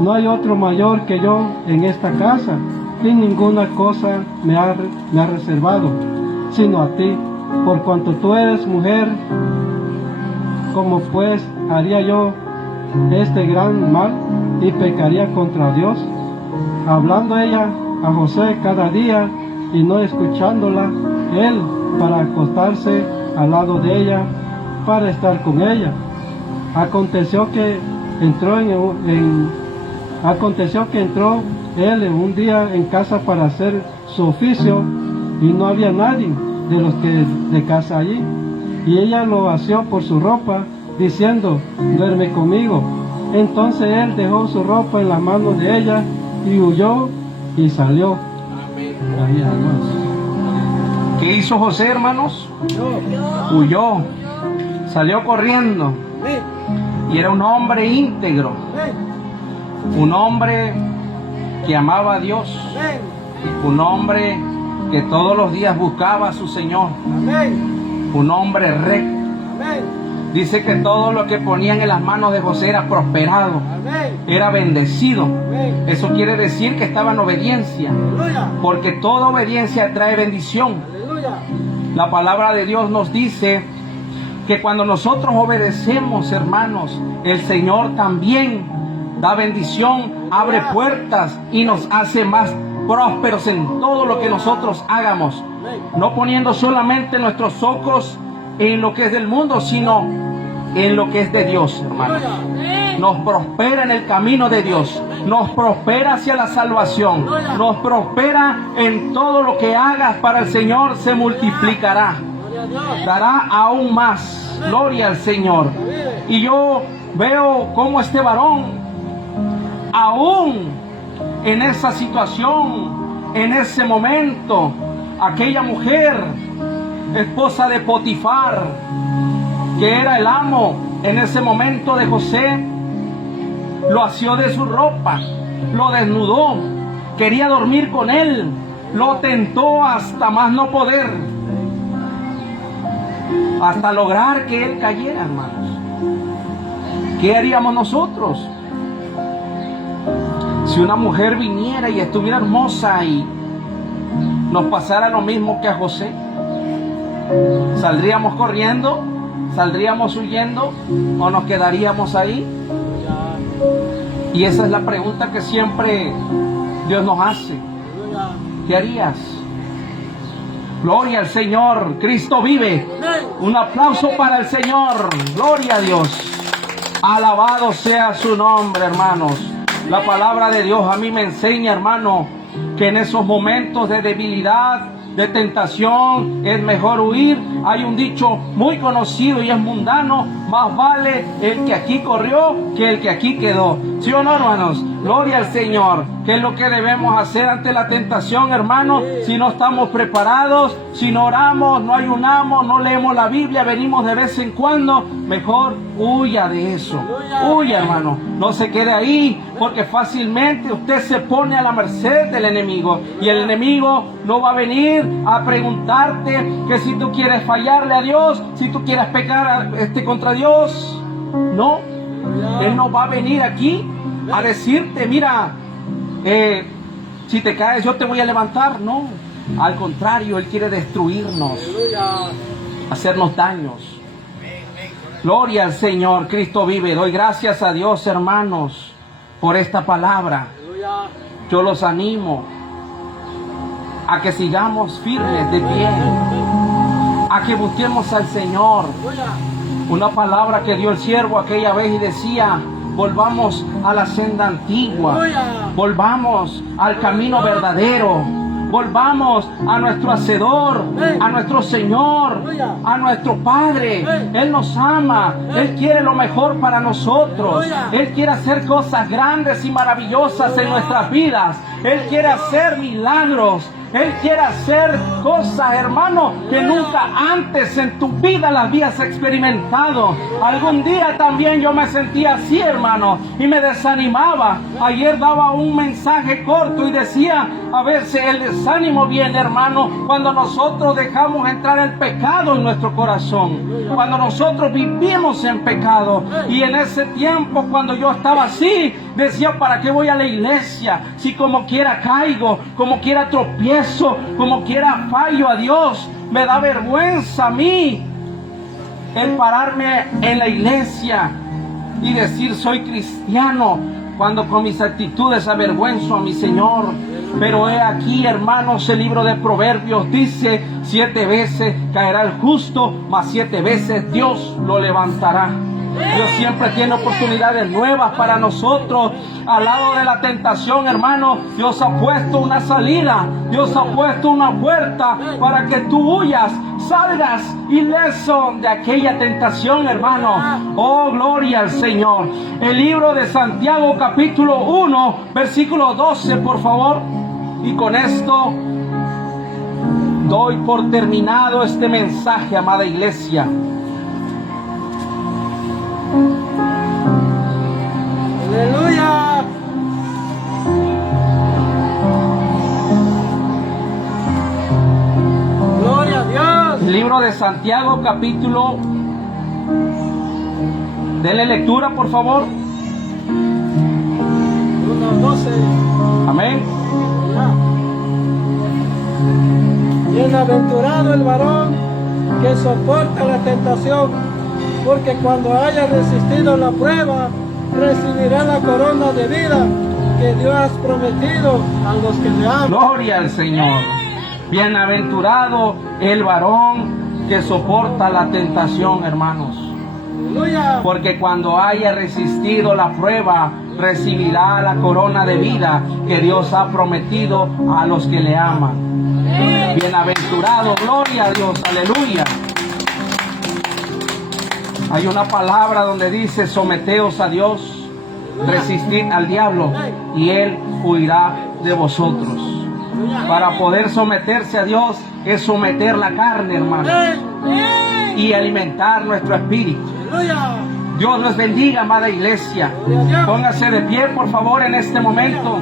No hay otro mayor que yo en esta casa, y ninguna cosa me ha reservado, sino a ti, por cuanto tú eres mujer. ¿Cómo pues haría yo este gran mal y pecaría contra Dios? Hablando ella a José cada día y no escuchándola él, para acostarse al lado de ella, para estar con ella. Aconteció que entró él en un día en casa para hacer su oficio, y no había nadie de los que de casa allí. Y ella lo asió por su ropa, diciendo: duerme conmigo. Entonces él dejó su ropa en las manos de ella y huyó y salió. Ahí, hermanos. ¿Qué hizo José, hermanos? Huyó, salió corriendo. Y era un hombre íntegro, un hombre que amaba a Dios, un hombre que todos los días buscaba a su Señor, un hombre recto. Dice que todo lo que ponían en las manos de José era prosperado, era bendecido. Eso quiere decir que estaba en obediencia, porque toda obediencia trae bendición. La palabra de Dios nos dice que cuando nosotros obedecemos, hermanos, el Señor también da bendición, abre puertas y nos hace más prósperos en todo lo que nosotros hagamos, no poniendo solamente nuestros ojos en lo que es del mundo, sino en lo que es de Dios, hermanos. Nos prospera en el camino de Dios, nos prospera hacia la salvación, nos prospera en todo lo que hagas para el Señor, se multiplicará, dará aún más. Gloria al Señor. Y yo veo cómo este varón, aún en esa situación, en ese momento, aquella mujer, esposa de Potifar, que era el amo en ese momento de José, lo asió de su ropa, lo desnudó, quería dormir con él, lo tentó hasta más no poder, hasta lograr que él cayera, hermanos. ¿Qué haríamos nosotros si una mujer viniera y estuviera hermosa y nos pasara lo mismo que a José? ¿Saldríamos corriendo? ¿Saldríamos huyendo? ¿O nos quedaríamos ahí? Y esa es la pregunta que siempre Dios nos hace. ¿Qué harías? Gloria al Señor, Cristo vive. Un aplauso para el Señor. Gloria a Dios. Alabado sea su nombre, hermanos. La palabra de Dios a mí me enseña, hermano, que en esos momentos de debilidad, de tentación, es mejor huir. Hay un dicho muy conocido y es mundano: más vale el que aquí corrió que el que aquí quedó. ¿Sí o no, hermanos? Gloria al Señor. ¿Qué es lo que debemos hacer ante la tentación, hermanos? Si no estamos preparados, si no oramos, no ayunamos, no leemos la Biblia, venimos de vez en cuando, mejor huya de eso. Huya, hermano. No se quede ahí, porque fácilmente usted se pone a la merced del enemigo. Y el enemigo no va a venir a preguntarte que si tú quieres fallarle a Dios, si tú quieres pecar contra Dios. No. Él no va a venir aquí a decirte, mira, si te caes yo te voy a levantar. No, al contrario, Él quiere destruirnos, hacernos daños. Gloria al Señor, Cristo vive. Doy gracias a Dios, hermanos, por esta palabra. Yo los animo a que sigamos firmes de pie, a que busquemos al Señor. Una palabra que dio el siervo aquella vez y decía: volvamos a la senda antigua, volvamos al camino verdadero, volvamos a nuestro Hacedor, a nuestro Señor, a nuestro Padre. Él nos ama, Él quiere lo mejor para nosotros, Él quiere hacer cosas grandes y maravillosas en nuestras vidas, Él quiere hacer milagros. Él quiere hacer cosas, hermano, que nunca antes en tu vida las habías experimentado. Algún día también yo me sentía así, hermano, y me desanimaba. Ayer daba un mensaje corto y decía, a veces el desánimo viene, hermano, cuando nosotros dejamos entrar el pecado en nuestro corazón. Cuando nosotros vivimos en pecado. Y en ese tiempo, cuando yo estaba así, decía, ¿para qué voy a la iglesia? Si como quiera caigo, como quiera tropiezo, como quiera fallo a Dios. Me da vergüenza a mí el pararme en la iglesia y decir soy cristiano, cuando con mis actitudes avergüenzo a mi Señor. Pero he aquí, hermanos, el libro de Proverbios dice: 7 veces caerá el justo, mas 7 veces Dios lo levantará. Dios siempre tiene oportunidades nuevas para nosotros. Al lado de la tentación, hermano, Dios ha puesto una salida. Dios ha puesto una puerta para que tú huyas, salgas ileso de aquella tentación, hermano. Oh, gloria al Señor. El libro de Santiago, capítulo 1, versículo 12, por favor. Y con esto doy por terminado este mensaje, amada iglesia. Aleluya. Gloria a Dios. El libro de Santiago, capítulo. Denle lectura, por favor. 1:12. Amén. Bienaventurado el varón que soporta la tentación, porque cuando haya resistido la prueba, recibirá la corona de vida que Dios ha prometido a los que le aman. Gloria al Señor. Bienaventurado el varón que soporta la tentación, hermanos. Aleluya. Porque cuando haya resistido la prueba, recibirá la corona de vida que Dios ha prometido a los que le aman. Bienaventurado, gloria a Dios, aleluya. Hay una palabra donde dice: someteos a Dios, resistid al diablo y él huirá de vosotros. Para poder someterse a Dios es someter la carne, hermano, y alimentar nuestro espíritu. Dios los bendiga, amada iglesia. Póngase de pie, por favor, en este momento.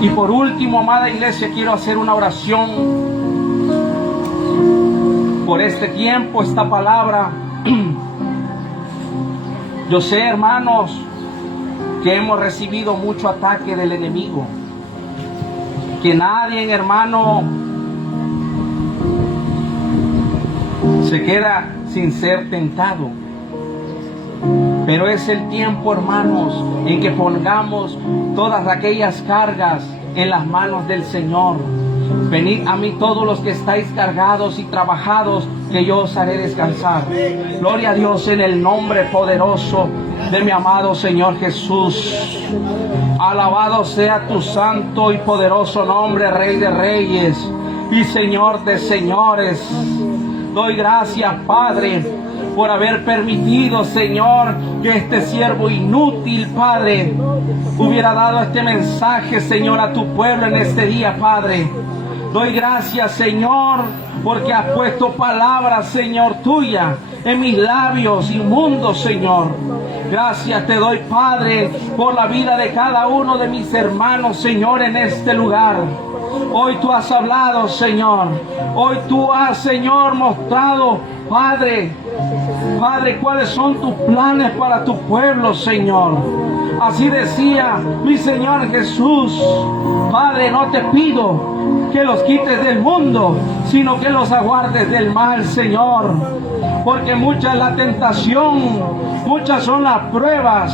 Y por último, amada iglesia, quiero hacer una oración por este tiempo, esta palabra. Yo sé, hermanos, que hemos recibido mucho ataque del enemigo. Que nadie, hermano, se queda sin ser tentado. Pero es el tiempo, hermanos, en que pongamos todas aquellas cargas en las manos del Señor. Venid a mí todos los que estáis cargados y trabajados, que yo os haré descansar. Gloria a Dios en el nombre poderoso de mi amado Señor Jesús. Alabado sea tu santo y poderoso nombre, Rey de Reyes y Señor de Señores. Doy gracias, Padre, por haber permitido, Señor, que este siervo inútil, Padre, hubiera dado este mensaje, Señor, a tu pueblo en este día, Padre. Doy gracias, Señor, porque has puesto palabras, Señor, tuya en mis labios inmundos, Señor. Gracias te doy, Padre, por la vida de cada uno de mis hermanos, Señor, en este lugar. Hoy tú has hablado, Señor. Hoy tú has, Señor, mostrado, Padre, cuáles son tus planes para tu pueblo, Señor. Así decía mi Señor Jesús. Padre, no te pido que los quites del mundo, sino que los aguardes del mal, Señor. Porque mucha es la tentación, muchas son las pruebas,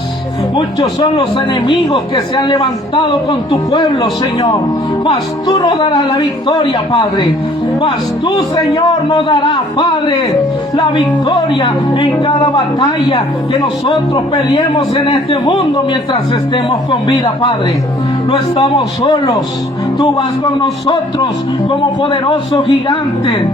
muchos son los enemigos que se han levantado con tu pueblo, Señor. Mas tú nos darás la victoria, Padre. Mas tú, Señor, nos darás, Padre, la victoria en cada batalla que nosotros peleemos en este mundo mientras estemos con vida, Padre. No estamos solos, tú vas con nosotros como poderoso gigante.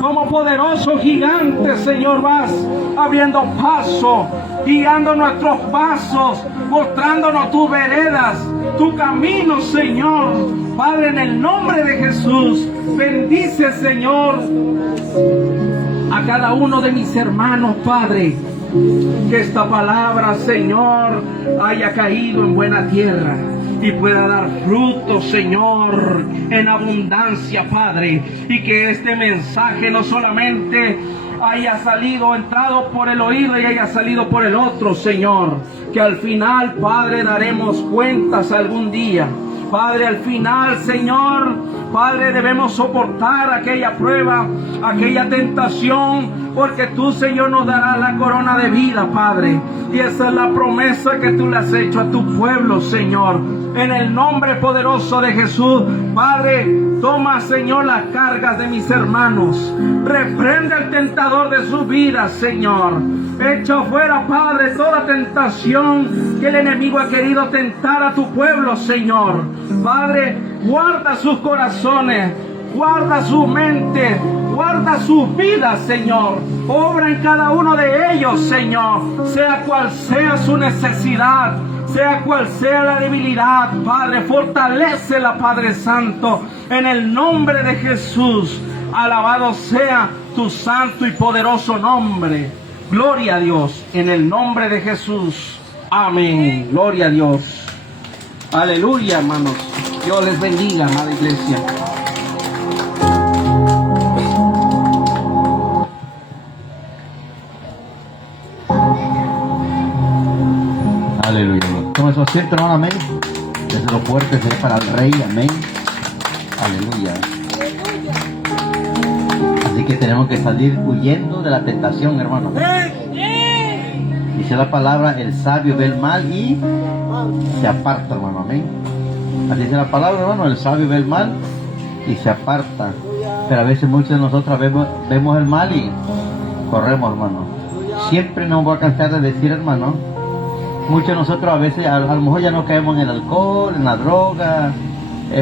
Como poderoso gigante, Señor, vas abriendo paso, guiando nuestros pasos, mostrándonos tus veredas, tu camino, Señor. Padre, en el nombre de Jesús, bendice, Señor, a cada uno de mis hermanos, Padre. Que esta palabra, Señor, haya caído en buena tierra y pueda dar fruto, Señor, en abundancia, Padre. Y que este mensaje no solamente haya salido, entrado por el oído y haya salido por el otro, Señor. Que al final, Padre, daremos cuentas algún día. Padre, al final, Señor, Padre, debemos soportar aquella prueba, aquella tentación, porque tú, Señor, nos darás la corona de vida, Padre. Y esa es la promesa que tú le has hecho a tu pueblo, Señor. En el nombre poderoso de Jesús, Padre, toma, Señor, las cargas de mis hermanos. Reprende al tentador de su vida, Señor. Echa fuera, Padre, toda tentación que el enemigo ha querido tentar a tu pueblo, Señor. Padre, guarda sus corazones, guarda su mente, guarda sus vidas, Señor. Obra en cada uno de ellos, Señor, sea cual sea su necesidad, sea cual sea la debilidad, Padre. Fortalécela, Padre Santo, en el nombre de Jesús. Alabado sea tu santo y poderoso nombre. Gloria a Dios, en el nombre de Jesús. Amén. Gloria a Dios. Aleluya, hermanos. Dios les bendiga, amada iglesia. Aleluya. Toma su asiento, hermano, amén. Desde lo fuerte será para el Rey, amén. Aleluya. Así que tenemos que salir huyendo de la tentación, hermano. Dice la palabra, el sabio ve el mal y se aparta, hermano, amén. Así dice la palabra, hermano, el sabio ve el mal y se aparta. Pero a veces muchos de nosotros vemos el mal y corremos, hermano. Siempre nos voy a cansar de decir, hermano, muchos de nosotros a veces, a lo mejor ya no caemos en el alcohol, en la droga,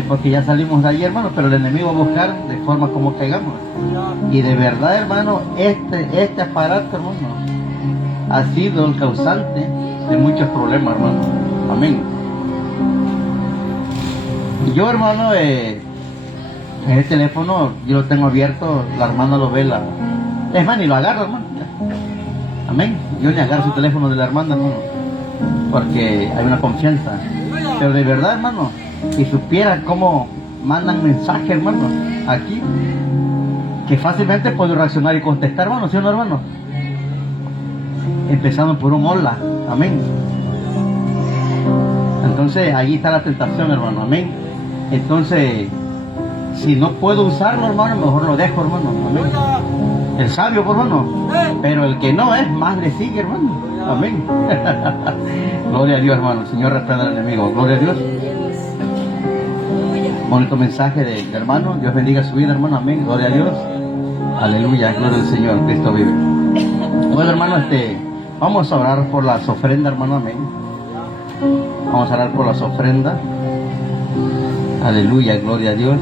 porque ya salimos de ahí, hermano, pero el enemigo va a buscar de forma como caigamos. Y de verdad, hermano, este aparato, hermano, ha sido el causante de muchos problemas, hermano. Amén. Yo, hermano, en el teléfono, yo lo tengo abierto, la hermana lo ve, es más, ni lo agarra, hermano. Amén. Yo ni agarro su teléfono de la hermana, hermano, porque hay una confianza. Pero de verdad, hermano, si supiera cómo mandan mensajes, hermano, aquí, que fácilmente puedo reaccionar y contestar, hermano, ¿sí o no, hermano? Empezando por un hola, amén. Entonces, ahí está la tentación, hermano, amén. Entonces, si no puedo usarlo, hermano, mejor lo dejo, hermano, amén. El sabio, hermano, pero el que no es, más le sigue, hermano, amén. Gloria a Dios, hermano. Señor, reprenda al enemigo. Gloria a Dios. Bonito mensaje de hermano. Dios bendiga su vida, hermano, amén. Gloria a Dios. Aleluya, gloria al Señor. Cristo vive. Bueno, hermano, vamos a orar por las ofrendas, hermano, amén. Vamos a orar por las ofrendas. Aleluya, gloria a Dios.